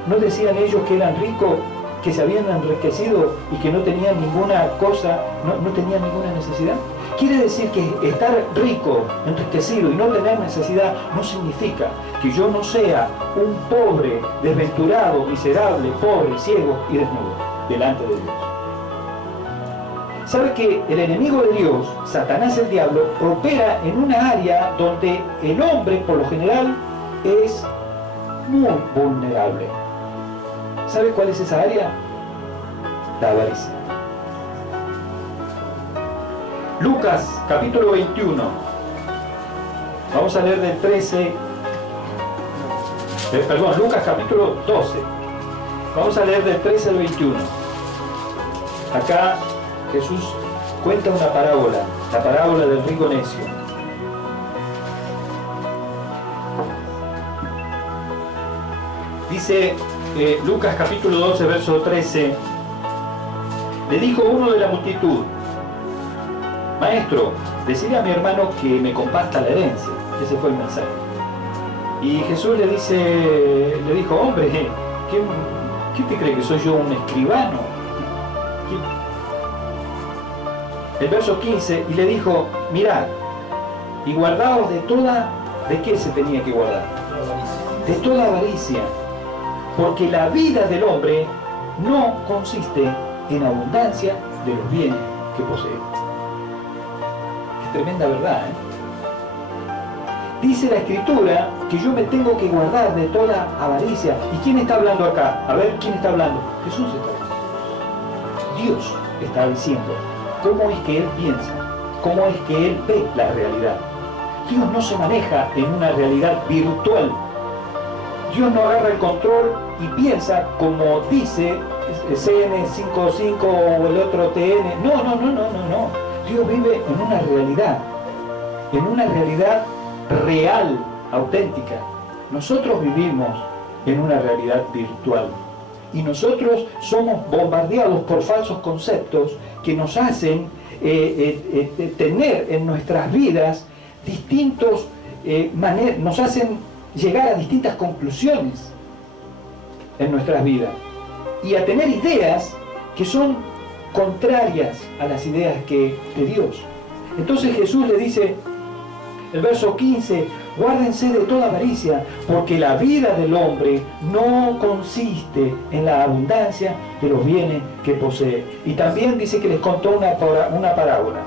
¿No decían ellos que eran ricos, que se habían enriquecido y que no tenían ninguna cosa, no tenían ninguna necesidad? Quiere decir que estar rico, enriquecido y no tener necesidad no significa que yo no sea un pobre, desventurado, miserable, pobre, ciego y desnudo delante de Dios. ¿Sabe que el enemigo de Dios, Satanás el diablo, opera en una área donde el hombre, por lo general, es muy vulnerable? ¿Sabe cuál es esa área? La avaricia. Lucas, capítulo 21. Vamos a leer del 13. Lucas, capítulo 12. Vamos a leer del 13 al 21. Acá Jesús cuenta una parábola, la parábola del rico necio. Dice Lucas capítulo 12, verso 13, le dijo uno de la multitud, maestro, decile a mi hermano que me comparta la herencia. Ese fue el mensaje. Y Jesús le dijo, hombre, ¿qué te cree que soy yo, un escribano? El verso 15, y le dijo, mirad, y guardaos ¿de qué se tenía que guardar? De toda avaricia, porque la vida del hombre no consiste en abundancia de los bienes que posee. Es tremenda verdad, ¿eh? Dice la Escritura que yo me tengo que guardar de toda avaricia. ¿Y quién está hablando acá? A ver, ¿quién está hablando? Jesús está hablando. Dios está diciendo cómo es que Él piensa, cómo es que Él ve la realidad. Dios no se maneja en una realidad virtual. Dios no agarra el control y piensa como dice CN55 o el otro TN. No. Dios vive en una realidad real, auténtica. Nosotros vivimos en una realidad virtual. Y nosotros somos bombardeados por falsos conceptos que nos hacen tener en nuestras vidas distintos nos hacen llegar a distintas conclusiones en nuestras vidas y a tener ideas que son contrarias a las ideas de Dios. Entonces Jesús le dice, el verso 15, guárdense de toda avaricia, porque la vida del hombre no consiste en la abundancia de los bienes que posee. Y también dice que les contó una parábola.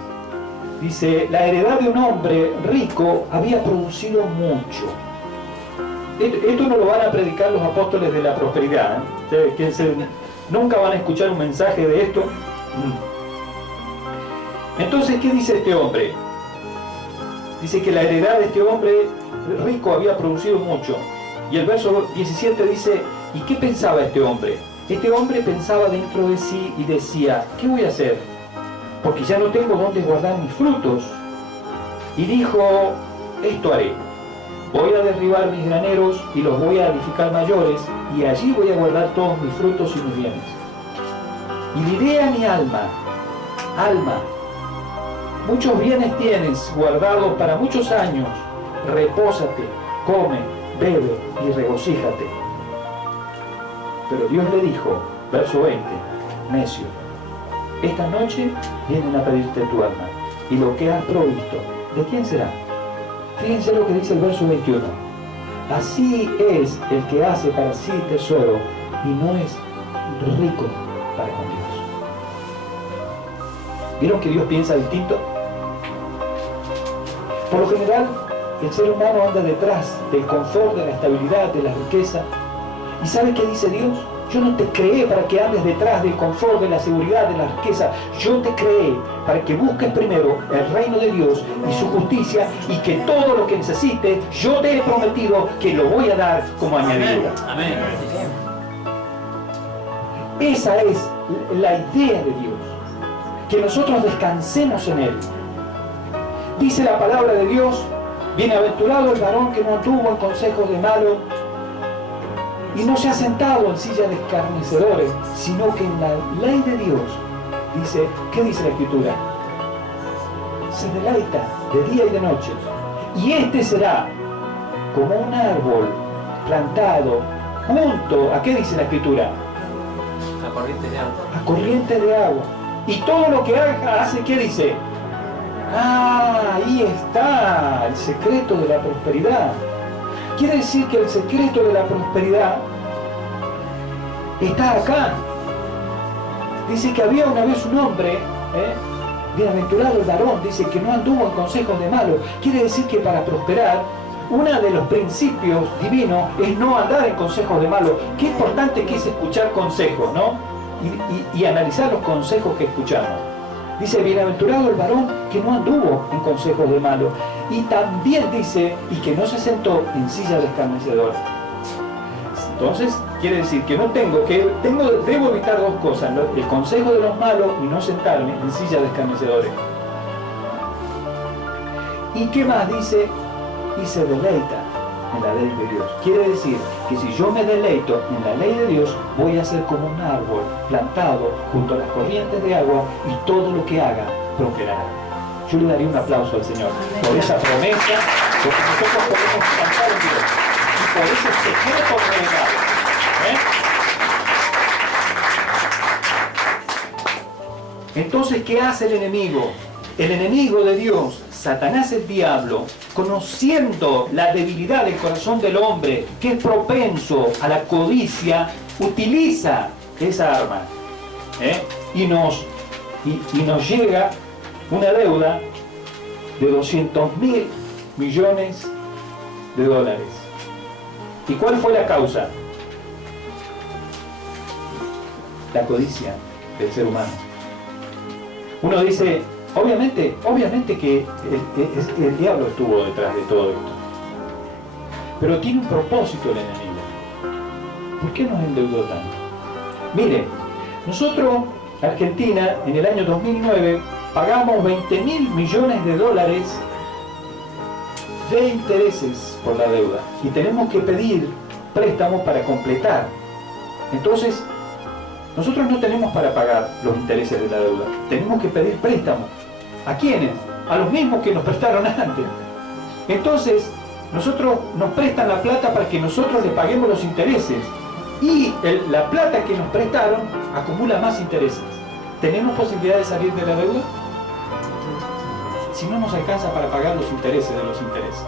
Dice, la heredad de un hombre rico había producido mucho. Esto no lo van a predicar los apóstoles de la prosperidad, ¿eh? Nunca van a escuchar un mensaje de esto. Entonces, ¿qué dice este hombre? Dice que la heredad de este hombre rico había producido mucho. Y el verso 17 dice, ¿y qué pensaba este hombre? Este hombre pensaba dentro de sí y decía, ¿qué voy a hacer? Porque ya no tengo dónde guardar mis frutos. Y dijo, esto haré. Voy a derribar mis graneros y los voy a edificar mayores, y allí voy a guardar todos mis frutos y mis bienes. Y diré a mi alma, muchos bienes tienes guardados para muchos años, repósate, come, bebe y regocíjate. Pero Dios le dijo, verso 20, necio, esta noche vienen a pedirte tu alma, y lo que has provisto, ¿de quién será? Fíjense lo que dice el verso 21. Así es el que hace para sí tesoro y no es rico para con Dios. ¿Vieron que Dios piensa distinto? Por lo general, el ser humano anda detrás del confort, de la estabilidad, de la riqueza. ¿Y sabe qué dice Dios? Yo no te creé para que andes detrás del confort, de la seguridad, de la riqueza. Yo te creé para que busques primero el reino de Dios y su justicia, y que todo lo que necesites, yo te he prometido que lo voy a dar como añadidura. Amén. Esa es la idea de Dios, que nosotros descansemos en Él. Dice la palabra de Dios: bienaventurado el varón que no anduvo en consejos de malos, y no se ha sentado en silla de escarnecedores, sino que en la ley de Dios dice, ¿qué dice la Escritura? Se deleita de día y de noche. Y este será como un árbol plantado junto, ¿a qué dice la Escritura? A corriente de agua. A corriente de agua. Y todo lo que haga, hace, ¿qué dice? Ah, ahí está el secreto de la prosperidad. Quiere decir que el secreto de la prosperidad está acá. Dice que había una vez un hombre, bienaventurado el varón, dice que no anduvo en consejos de malos. Quiere decir que para prosperar, uno de los principios divinos es no andar en consejos de malos. Qué importante que es escuchar consejos, ¿no? Y analizar los consejos que escuchamos. Dice, bienaventurado el varón que no anduvo en consejos de malos. Y también dice, y que no se sentó en silla de escarnecedores. Entonces, quiere decir que debo evitar dos cosas, ¿no? El consejo de los malos y no sentarme en silla de escarnecedores. ¿Y qué más dice? Y se deleita en la ley de Dios. Quiere decir que si yo me deleito en la ley de Dios, voy a ser como un árbol plantado junto a las corrientes de agua, y todo lo que haga prosperará. Yo le daría un aplauso al Señor por esa promesa, porque nosotros podemos cantar en Dios, y por ese secreto revelado. Entonces, ¿qué hace el enemigo? El enemigo de Dios, Satanás el diablo, conociendo la debilidad del corazón del hombre, que es propenso a la codicia, utiliza esa arma, y nos llega una deuda de 200.000 millones de dólares. ¿Y cuál fue la causa? La codicia del ser humano. Uno dice, obviamente que el diablo estuvo detrás de todo esto, pero tiene un propósito el enemigo. ¿Por qué nos endeudó tanto? Mire, nosotros, Argentina, en el año 2009 pagamos 20.000 millones de dólares de intereses por la deuda, y tenemos que pedir préstamos para completar. Entonces, nosotros no tenemos para pagar los intereses de la deuda, tenemos que pedir préstamos. ¿A quiénes? A los mismos que nos prestaron antes. Entonces, nosotros nos prestan la plata para que nosotros le paguemos los intereses, y la plata que nos prestaron acumula más intereses. ¿Tenemos posibilidad de salir de la deuda? Si no nos alcanza para pagar los intereses de los intereses.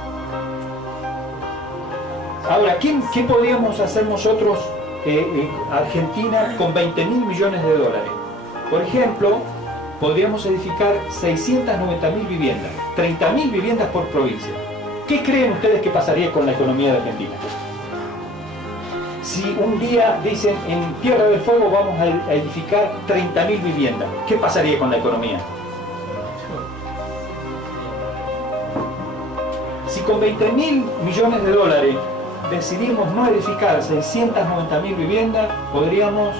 Ahora, ¿qué podríamos hacer nosotros, Argentina, con 20.000 millones de dólares? Por ejemplo, podríamos edificar 690.000 viviendas, 30.000 viviendas por provincia. ¿Qué creen ustedes que pasaría con la economía de Argentina? Si un día dicen, en Tierra del Fuego vamos a edificar 30.000 viviendas, ¿qué pasaría con la economía? Si con 20.000 millones de dólares decidimos no edificar 690.000 viviendas, podríamos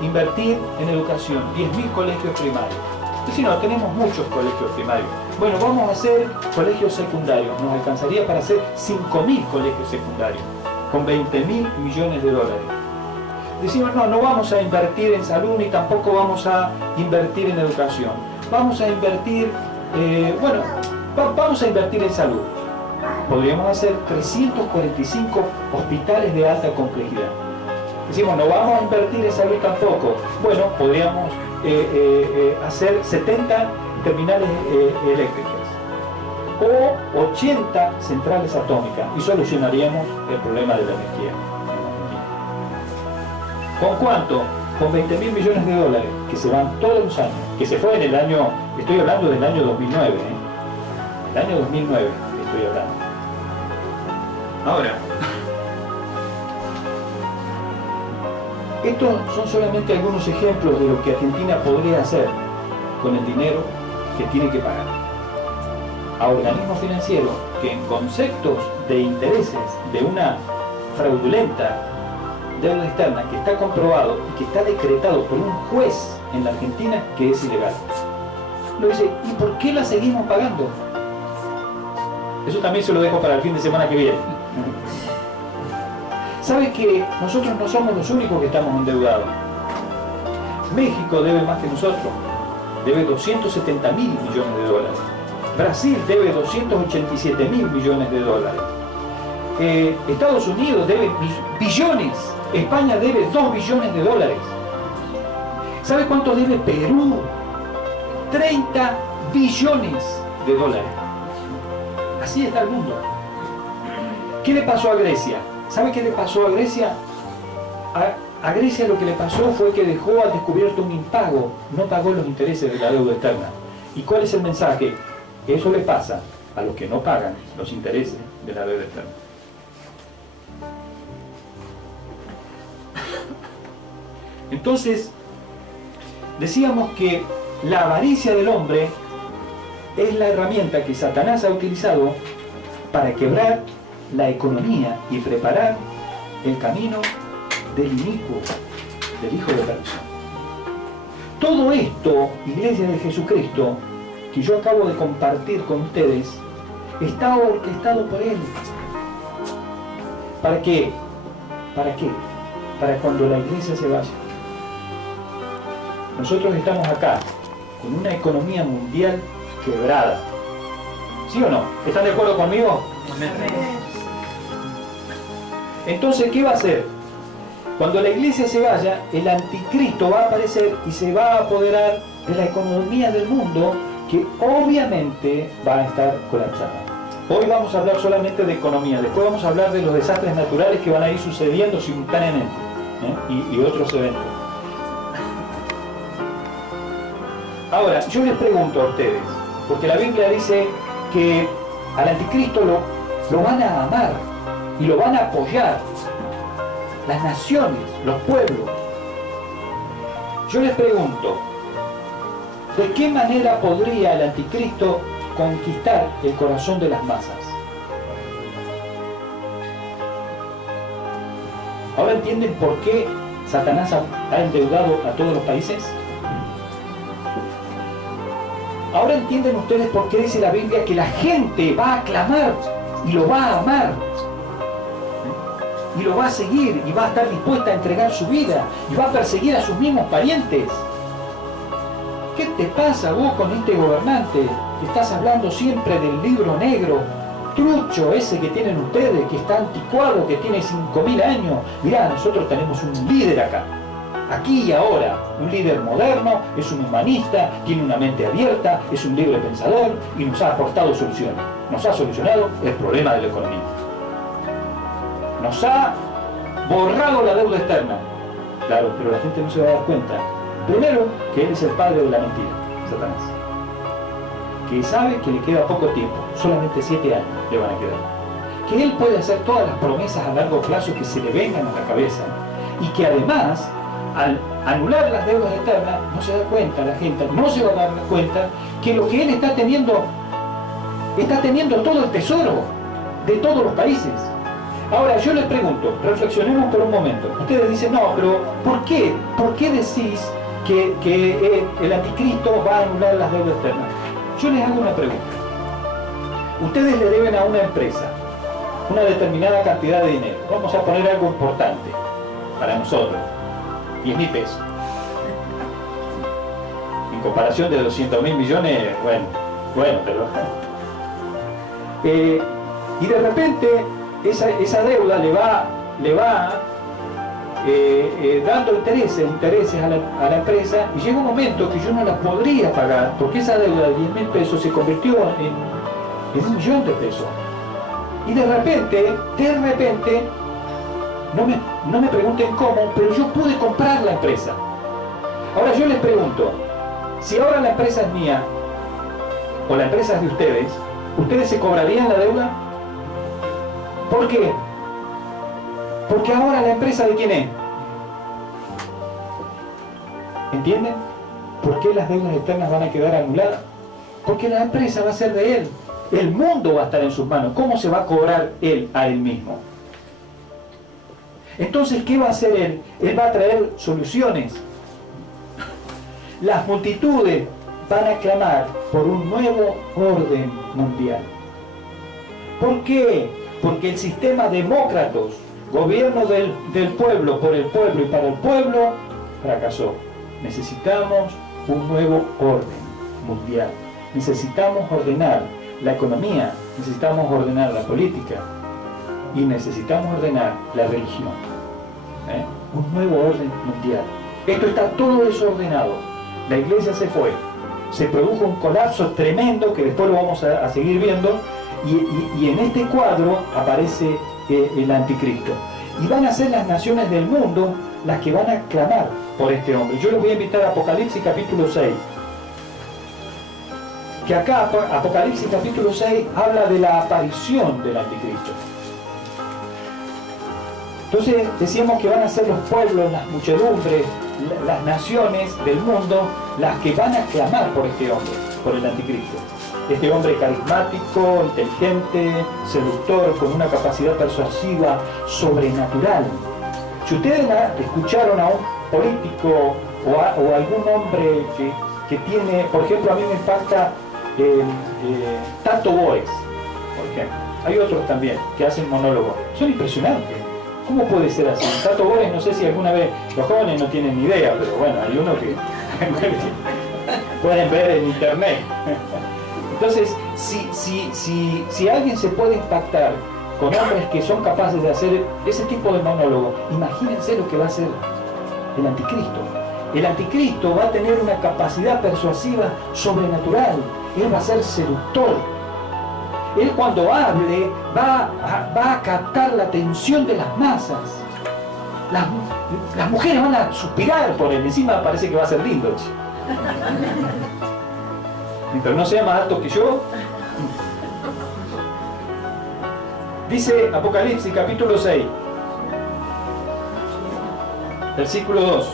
invertir en educación, 10.000 colegios primarios. Entonces, no, tenemos muchos colegios primarios. Bueno, vamos a hacer colegios secundarios. Nos alcanzaría para hacer 5.000 colegios secundarios, con 20.000 millones de dólares. Decimos, no vamos a invertir en salud, ni tampoco vamos a invertir en educación. Vamos a invertir, vamos a invertir en salud. Podríamos hacer 345 hospitales de alta complejidad. Decimos, no vamos a invertir en salud tampoco. Bueno, podríamos hacer 70 terminales eléctricas o 80 centrales atómicas y solucionaríamos el problema de la energía en Argentina. ¿Con cuánto? Con 20.000 millones de dólares que se van todos los años, que se fue en el año, estoy hablando del año 2009, el año 2009 estoy hablando. Ahora, estos son solamente algunos ejemplos de lo que Argentina podría hacer con el dinero que tiene que pagar a organismos financieros que en conceptos de intereses de una fraudulenta deuda externa que está comprobado y que está decretado por un juez en la Argentina que es ilegal. Lo dice, ¿y por qué la seguimos pagando? Eso también se lo dejo para el fin de semana que viene. ¿Sabe que nosotros no somos los únicos que estamos endeudados? México debe más que nosotros, debe 270.000 millones de dólares. Brasil debe 287.000 millones de dólares. Estados Unidos debe billones. España debe 2 billones de dólares. ¿Sabe cuánto debe Perú? 30 billones de dólares. Así está el mundo. ¿Qué le pasó a Grecia? ¿Sabe qué le pasó a Grecia? A Grecia lo que le pasó fue que dejó al descubierto un impago, no pagó los intereses de la deuda externa. ¿Y cuál es el mensaje? Eso le pasa a los que no pagan los intereses de la deuda externa. Entonces, decíamos que la avaricia del hombre es la herramienta que Satanás ha utilizado para quebrar la economía y preparar el camino del inicuo, del hijo de perdición. Todo esto, Iglesia de Jesucristo, que yo acabo de compartir con ustedes, está orquestado por Él. ¿Para qué? ¿Para qué? Para cuando la Iglesia se vaya. Nosotros estamos acá con una economía mundial quebrada. ¿Sí o no? ¿Están de acuerdo conmigo? Entonces, ¿qué va a hacer? Cuando la Iglesia se vaya, el anticristo va a aparecer y se va a apoderar de la economía del mundo, que obviamente va a estar colapsada. Hoy vamos a hablar solamente de economía, después vamos a hablar de los desastres naturales que van a ir sucediendo simultáneamente, y otros eventos. Ahora, yo les pregunto a ustedes, porque la Biblia dice que al anticristo lo van a amar y lo van a apoyar las naciones, los pueblos. Yo les pregunto, ¿de qué manera podría el anticristo conquistar el corazón de las masas? ¿Ahora entienden por qué Satanás ha endeudado a todos los países? ¿Ahora entienden ustedes por qué dice la Biblia que la gente va a clamar y lo va a amar? Y lo va a seguir y va a estar dispuesta a entregar su vida y va a perseguir a sus mismos parientes. ¿Qué te pasa vos con este gobernante? Que estás hablando siempre del libro negro, trucho ese que tienen ustedes, que está anticuado, que tiene 5.000 años. Mirá, nosotros tenemos un líder acá, aquí y ahora, un líder moderno, es un humanista, tiene una mente abierta, es un libre pensador y nos ha aportado soluciones. Nos ha solucionado el problema de la economía. Nos ha borrado la deuda externa. Claro, pero la gente no se va a dar cuenta. Primero, que él es el padre de la mentira, Satanás. Que sabe que le queda poco tiempo, solamente 7 años le van a quedar. Que él puede hacer todas las promesas a largo plazo que se le vengan a la cabeza. Y que además, al anular las deudas externas, no se da cuenta la gente, no se va a dar cuenta que lo que él está teniendo todo el tesoro de todos los países. Ahora, yo les pregunto, reflexionemos por un momento. Ustedes dicen, no, pero ¿por qué? ¿Por qué decís que el anticristo va a anular las deudas externas? Yo les hago una pregunta. Ustedes le deben a una empresa una determinada cantidad de dinero. Vamos a poner algo importante para nosotros. 10.000 pesos. En comparación de 200.000 millones, bueno, pero... y de repente esa deuda le va dando intereses a la empresa, y llega un momento que yo no la podría pagar, porque esa deuda de 10.000 pesos se convirtió en 1.000.000 de pesos. Y de repente, no me pregunten cómo, pero yo pude comprar la empresa. Ahora yo les pregunto, si ahora la empresa es mía, o la empresa es de ustedes, ¿ustedes se cobrarían la deuda? ¿Por qué? Porque ahora la empresa ¿de quién es? ¿Entienden? ¿Por qué las deudas externas van a quedar anuladas? Porque la empresa va a ser de él. El mundo va a estar en sus manos. ¿Cómo se va a cobrar él a él mismo? Entonces, ¿qué va a hacer él? Él va a traer soluciones. Las multitudes van a clamar por un nuevo orden mundial. ¿Por qué? Porque el sistema demócratos, gobierno del pueblo, por el pueblo y para el pueblo, fracasó. Necesitamos un nuevo orden mundial. Necesitamos ordenar la economía, necesitamos ordenar la política y necesitamos ordenar la religión. Un nuevo orden mundial. Esto está todo desordenado. La iglesia se fue. Se produjo un colapso tremendo que después lo vamos a seguir viendo, y en este cuadro aparece el anticristo. Y van a ser las naciones del mundo las que van a clamar por este hombre. Yo les voy a invitar a Apocalipsis capítulo 6. Que acá Apocalipsis capítulo 6 habla de la aparición del anticristo. Entonces decíamos que van a ser los pueblos, las muchedumbres, las naciones del mundo las que van a clamar por este hombre, por el anticristo. Este hombre carismático, inteligente, seductor, con una capacidad persuasiva sobrenatural. Si ustedes escucharon a un político o algún hombre que tiene, por ejemplo, a mí me impacta Tato Bores, por ejemplo. Hay otros también que hacen monólogos. Son impresionantes. ¿Cómo puede ser así? Tato Bores, no sé si alguna vez, los jóvenes no tienen ni idea, pero bueno, hay uno que pueden ver en internet. Entonces, si alguien se puede impactar con hombres que son capaces de hacer ese tipo de monólogo, imagínense lo que va a hacer el anticristo. El anticristo va a tener una capacidad persuasiva sobrenatural. Él va a ser seductor. Él cuando hable va a captar la atención de las masas. Las mujeres van a suspirar por él. Encima parece que va a ser lindo. Mientras no sea más alto que yo. Dice Apocalipsis capítulo 6, versículo 2.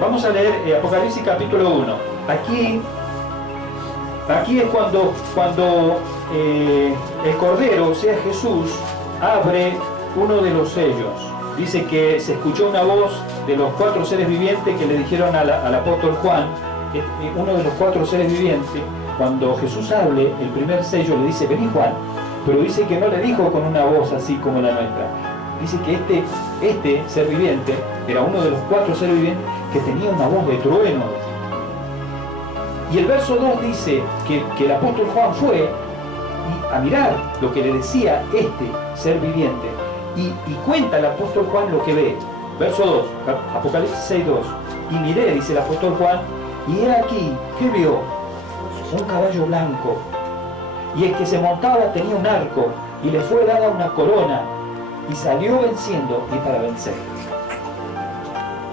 Vamos a leer Apocalipsis capítulo 1. Aquí es cuando el Cordero, o sea Jesús, abre uno de los sellos. Dice que se escuchó una voz de los 4 seres vivientes que le dijeron al apóstol Juan, uno de los 4 seres vivientes, cuando Jesús hable, el primer sello le dice, vení Juan, pero dice que no le dijo con una voz así como la nuestra. Dice que este ser viviente era uno de los 4 seres vivientes que tenía una voz de trueno. Y el verso 2 dice que el apóstol Juan fue a mirar lo que le decía este ser viviente. Y cuenta el apóstol Juan lo que ve. Verso 2, Apocalipsis 6:2. Y miré, dice el apóstol Juan, y he aquí, ¿qué vio? Un caballo blanco. Y el que se montaba tenía un arco, y le fue dada una corona, y salió venciendo y para vencer.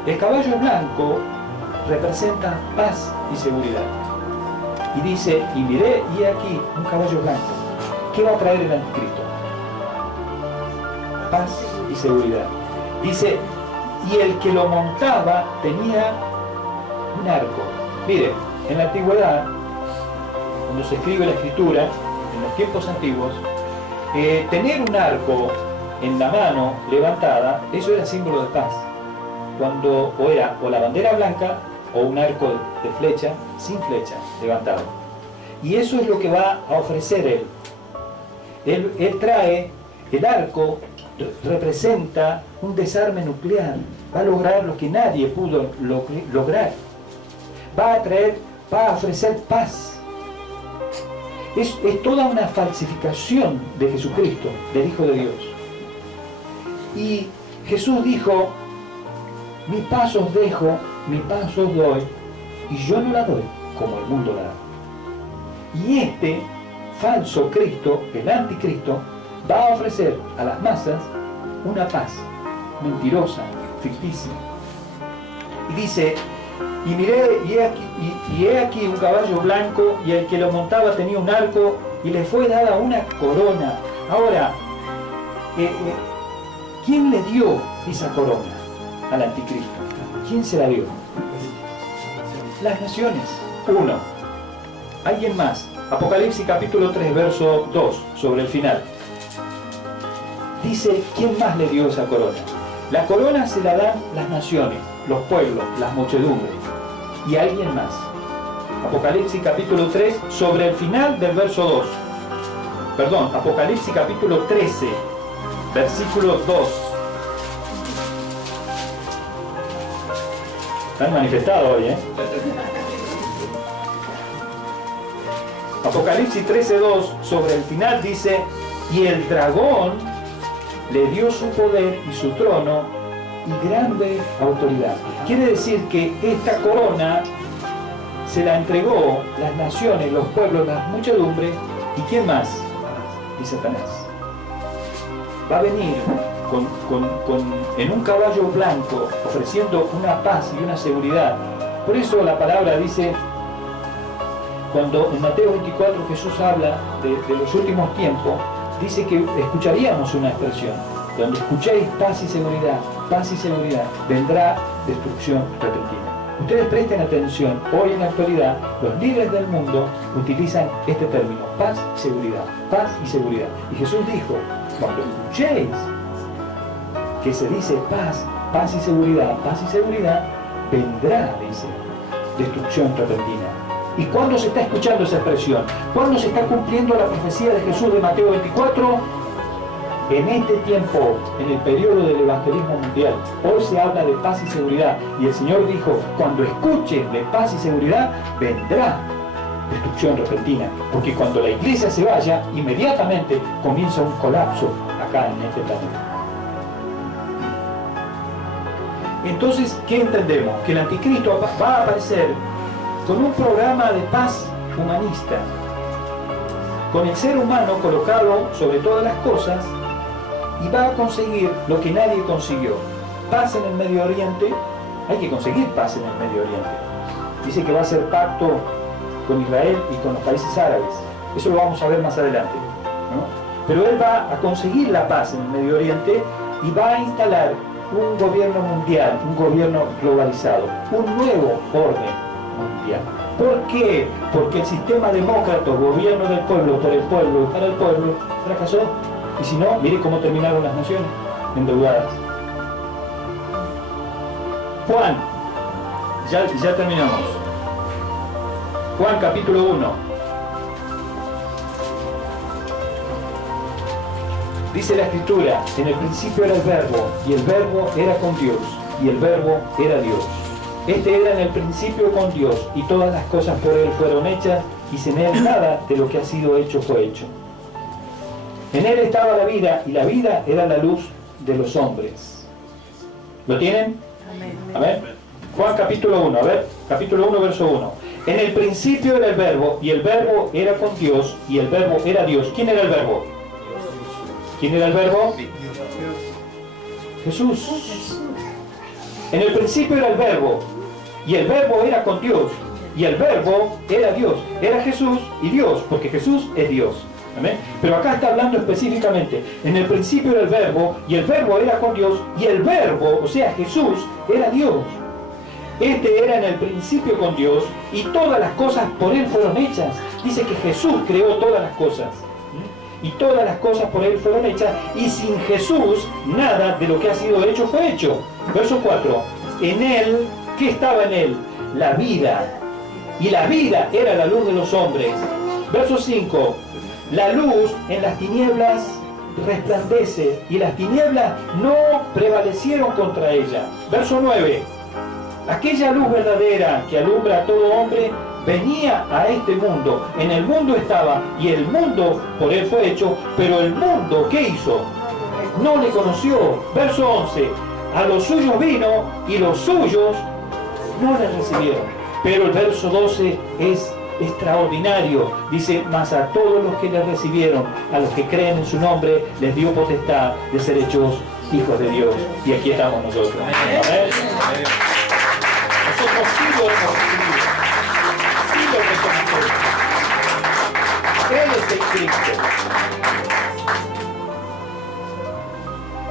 El caballo blanco representa paz y seguridad. Y dice, y miré, y he aquí, un caballo blanco. ¿Qué va a traer el anticristo? Paz y seguridad. Dice, y el que lo montaba tenía un arco. Mire, en la antigüedad, cuando se escribe la escritura, en los tiempos antiguos, tener un arco en la mano levantada, eso era símbolo de paz. Cuando era o la bandera blanca o un arco de flecha, sin flecha, levantado. Y eso es lo que va a ofrecer él. Él trae el arco, representa un desarme nuclear, va a lograr lo que nadie pudo lograr. Va a ofrecer paz. Es toda una falsificación de Jesucristo, del Hijo de Dios. Y Jesús dijo, mi paz os dejo, mi paz os doy, y yo no la doy como el mundo la da. Y este falso Cristo, el anticristo, va a ofrecer a las masas una paz mentirosa, ficticia. Y dice, y miré, y he aquí un caballo blanco, y el que lo montaba tenía un arco, y le fue dada una corona. Ahora, ¿quién le dio esa corona al anticristo? ¿Quién se la dio? Las naciones. Uno. Alguien más. Apocalipsis capítulo 3, verso 2, sobre el final. Dice, ¿quién más le dio esa corona? La corona se la dan las naciones, los pueblos, las muchedumbres. Y alguien más. Apocalipsis capítulo 3, sobre el final del verso 2. Perdón, Apocalipsis capítulo 13, versículo 2. Están manifestados hoy, ¿eh? Apocalipsis 13:2, sobre el final dice, y el dragón le dio su poder y su trono y grande autoridad. Quiere decir que esta corona se la entregó las naciones, los pueblos, las muchedumbres, ¿y quién más? Y Satanás. Va a venir en un caballo blanco, ofreciendo una paz y una seguridad. Por eso la palabra dice, cuando en Mateo 24 Jesús habla de los últimos tiempos, dice que escucharíamos una expresión, donde escuchéis paz y seguridad, vendrá destrucción repentina. Ustedes presten atención, hoy en la actualidad, los líderes del mundo utilizan este término, paz y seguridad. Y Jesús dijo, cuando escuchéis que se dice paz y seguridad, vendrá, dice, destrucción repentina. ¿Y cuándo se está escuchando esa expresión? ¿Cuándo se está cumpliendo la profecía de Jesús de Mateo 24? En este tiempo, en el periodo del evangelismo mundial, hoy se habla de paz y seguridad. Y el Señor dijo, cuando escuchen de paz y seguridad, vendrá destrucción repentina. Porque cuando la iglesia se vaya, inmediatamente comienza un colapso acá en este planeta. Entonces, ¿qué entendemos? Que el anticristo va a aparecer con un programa de paz humanista, con el ser humano colocado sobre todas las cosas, y va a conseguir lo que nadie consiguió. Paz en el Medio Oriente. Hay que conseguir paz en el Medio Oriente. Dice que va a hacer pacto con Israel y con los países árabes. Eso lo vamos a ver más adelante, ¿no? Pero él va a conseguir la paz en el Medio Oriente y va a instalar un gobierno mundial, un gobierno globalizado, un nuevo orden mundial. ¿Por qué? Porque el sistema demócrata, gobierno del pueblo, por el pueblo y para el pueblo, fracasó. Y si no, mire cómo terminaron las naciones, endeudadas. Juan, ya terminamos. Juan capítulo 1. Dice la Escritura, en el principio era el Verbo, y el Verbo era con Dios, y el Verbo era Dios. Este era en el principio con Dios, y todas las cosas por Él fueron hechas, y sin Él nada de lo que ha sido hecho fue hecho. En Él estaba la vida, y la vida era la luz de los hombres. ¿Lo tienen? A ver, Juan capítulo 1, a ver, capítulo 1, verso 1. En el principio era el Verbo, y el Verbo era con Dios, y el Verbo era Dios. ¿Quién era el Verbo? ¿Quién era el Verbo? Jesús. En el principio era el Verbo, y el Verbo era con Dios, y el Verbo era Dios. Era Jesús y Dios, porque Jesús es Dios. ¿Amén? Pero acá está hablando específicamente, en el principio era el Verbo, y el Verbo era con Dios, y el Verbo, o sea Jesús, era Dios. Este era en el principio con Dios, y todas las cosas por Él fueron hechas. Dice que Jesús creó todas las cosas, y todas las cosas por Él fueron hechas, y sin Jesús nada de lo que ha sido hecho fue hecho. Verso 4, en Él, ¿qué estaba en Él? La vida, y la vida era la luz de los hombres. Verso 5, la luz en las tinieblas resplandece, y las tinieblas no prevalecieron contra ella. Verso 9, aquella luz verdadera que alumbra a todo hombre venía a este mundo. En el mundo estaba, y el mundo por Él fue hecho, pero el mundo, ¿qué hizo? no le conoció. Verso 11, a los suyos vino y los suyos no le recibieron. Pero el verso 12 es extraordinario. Dice, mas a todos los que le recibieron, a los que creen en su nombre, les dio potestad de ser hechos hijos de Dios. Y aquí estamos nosotros. Amén. Nosotros sí lo hemos recibido. Sí lo reconocemos. Créese en Cristo.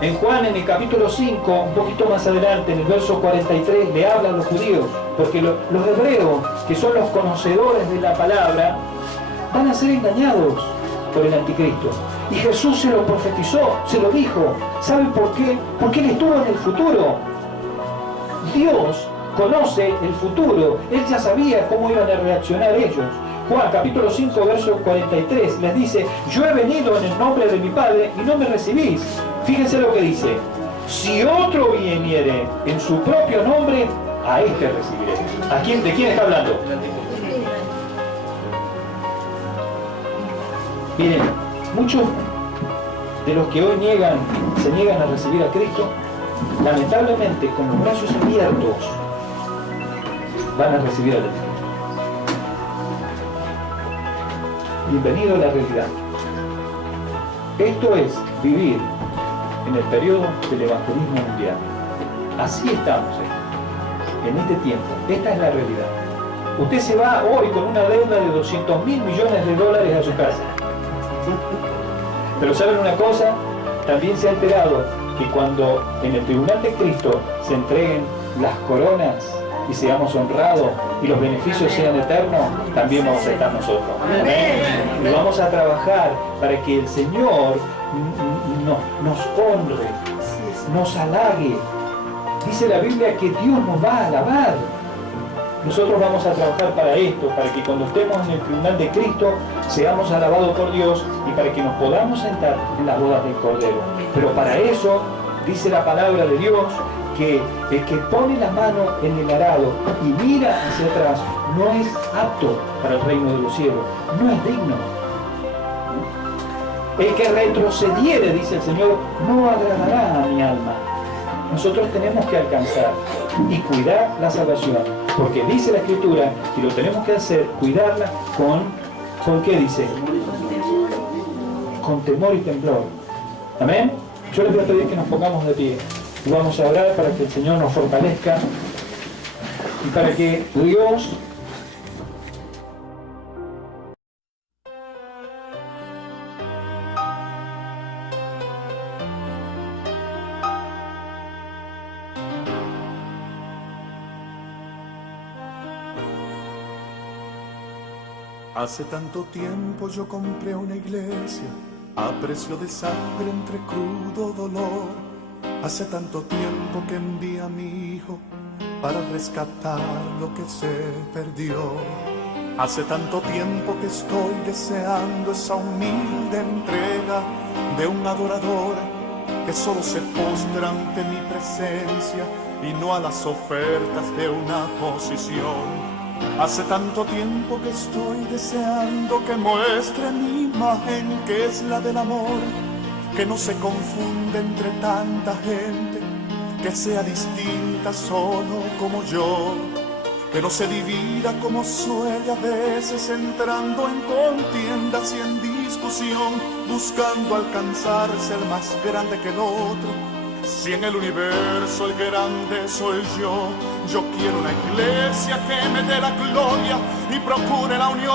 En Juan, en el capítulo 5, un poquito más adelante, en el verso 43, le habla a los judíos, porque los hebreos, que son los conocedores de la palabra, van a ser engañados por el anticristo. Y Jesús se lo profetizó, se lo dijo. ¿Saben por qué? Porque Él estuvo en el futuro. Dios conoce el futuro. Él ya sabía cómo iban a reaccionar ellos. Juan, capítulo 5, verso 43, les dice, yo he venido en el nombre de mi Padre y no me recibís. Fíjense lo que dice, si otro viniere en su propio nombre, a este recibiré. ¿De quién está hablando? Miren, muchos de los que hoy se niegan a recibir a Cristo, lamentablemente con los brazos abiertos van a recibir al Espíritu. Bienvenido a la realidad. Esto es vivir en el periodo del evangelismo mundial. Así estamos en este tiempo. Esta es la realidad. Usted se va hoy con una deuda de 200.000 millones de dólares a su casa. Pero ¿saben una cosa? También se ha enterado que cuando en el tribunal de Cristo se entreguen las coronas y seamos honrados y los beneficios sean eternos, también vamos a estar nosotros. Amén. Y vamos a trabajar para que el Señor nos honre, nos halague. Dice la Biblia que Dios nos va a alabar. Nosotros vamos a trabajar para esto, para que cuando estemos en el tribunal de Cristo seamos alabados por Dios y para que nos podamos sentar en las bodas del Cordero. Pero para eso, dice la palabra de Dios, que el que pone la mano en el arado y mira hacia atrás no es apto para el reino de los cielos, no es digno. El que retrocediere, dice el Señor, no agradará a mi alma. Nosotros tenemos que alcanzar y cuidar la salvación, porque dice la Escritura que lo tenemos que hacer, cuidarla ¿con qué dice? Con temor y temblor. Amén. Yo les voy a pedir que nos pongamos de pie y vamos a orar para que el Señor nos fortalezca y para que Dios Hace tanto tiempo yo compré una iglesia a precio de sangre entre crudo dolor. Hace tanto tiempo que envié a mi hijo para rescatar lo que se perdió. Hace tanto tiempo que estoy deseando esa humilde entrega de un adorador que solo se postra ante mi presencia y no a las ofertas de una posición. Hace tanto tiempo que estoy deseando que muestre mi imagen, que es la del amor, que no se confunde entre tanta gente, que sea distinta solo como yo, que no se divida como suele a veces, entrando en contiendas y en discusión, buscando alcanzar ser más grande que el otro. Si en el universo el grande soy yo quiero una iglesia que me dé la gloria y procure la unión.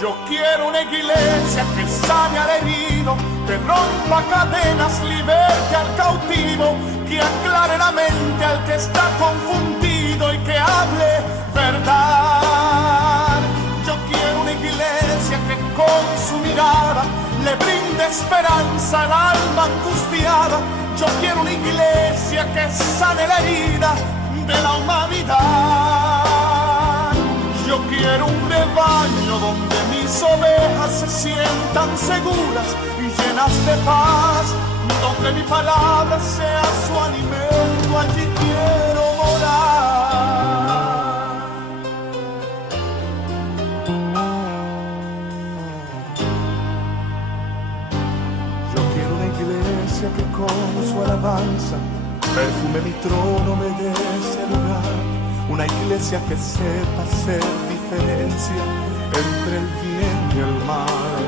Yo quiero una iglesia que sane al herido, que rompa cadenas, liberte al cautivo, que aclare la mente al que está confundido y que hable verdad. Yo quiero una iglesia que con su mirada le brinde esperanza al alma angustiada. Yo quiero una iglesia que sane la herida de la humanidad. Yo quiero un rebaño donde mis ovejas se sientan seguras y llenas de paz, donde mi palabra sea su alimento, allí quiero morar. Yo con su alabanza perfume mi trono, me dé ese lugar. Una iglesia que sepa hacer diferencia entre el bien y el mal.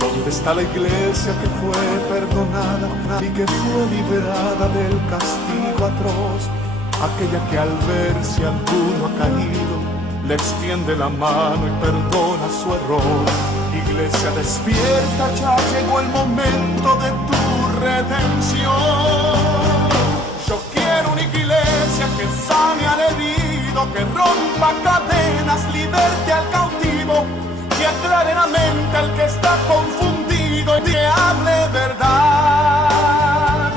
¿Dónde está la iglesia que fue perdonada y que fue liberada del castigo atroz? Aquella que al ver si alguno ha caído le extiende la mano y perdona su error. Iglesia despierta, ya llegó el momento de tu redención. Yo quiero una iglesia que sane al herido, que rompa cadenas, liberte al cautivo, que aclare la mente al que está confundido y que hable verdad.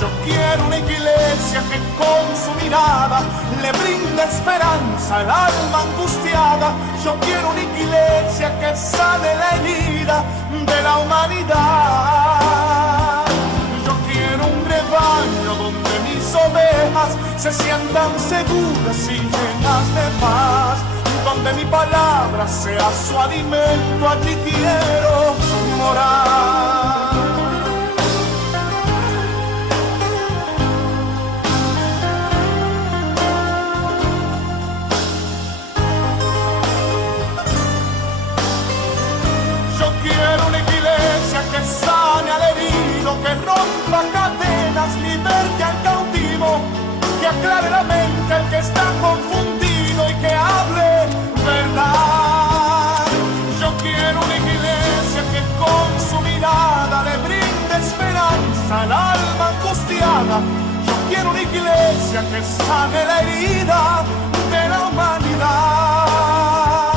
Yo quiero una iglesia que con su mirada le brinde esperanza al alma angustiada. Yo quiero una iglesia que sane la herida de la humanidad. Yo quiero un rebaño donde mis ovejas se sientan seguras y llenas de paz, donde mi palabra sea su alimento, allí quiero morar. Yo quiero una iglesia que sane al herido, que rompa cadenas, liberte al cautivo, que aclare la mente al que está confundido y que hable verdad. Yo quiero una iglesia que con su mirada le brinde esperanza al alma angustiada. Yo quiero una iglesia que sane la herida de la humanidad.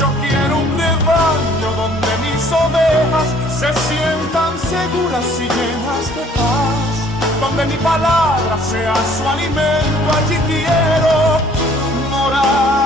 Yo quiero un rebaño donde mis ovejas se sientan seguras y llenas de paz, donde mi palabra sea su alimento, allí quiero morar.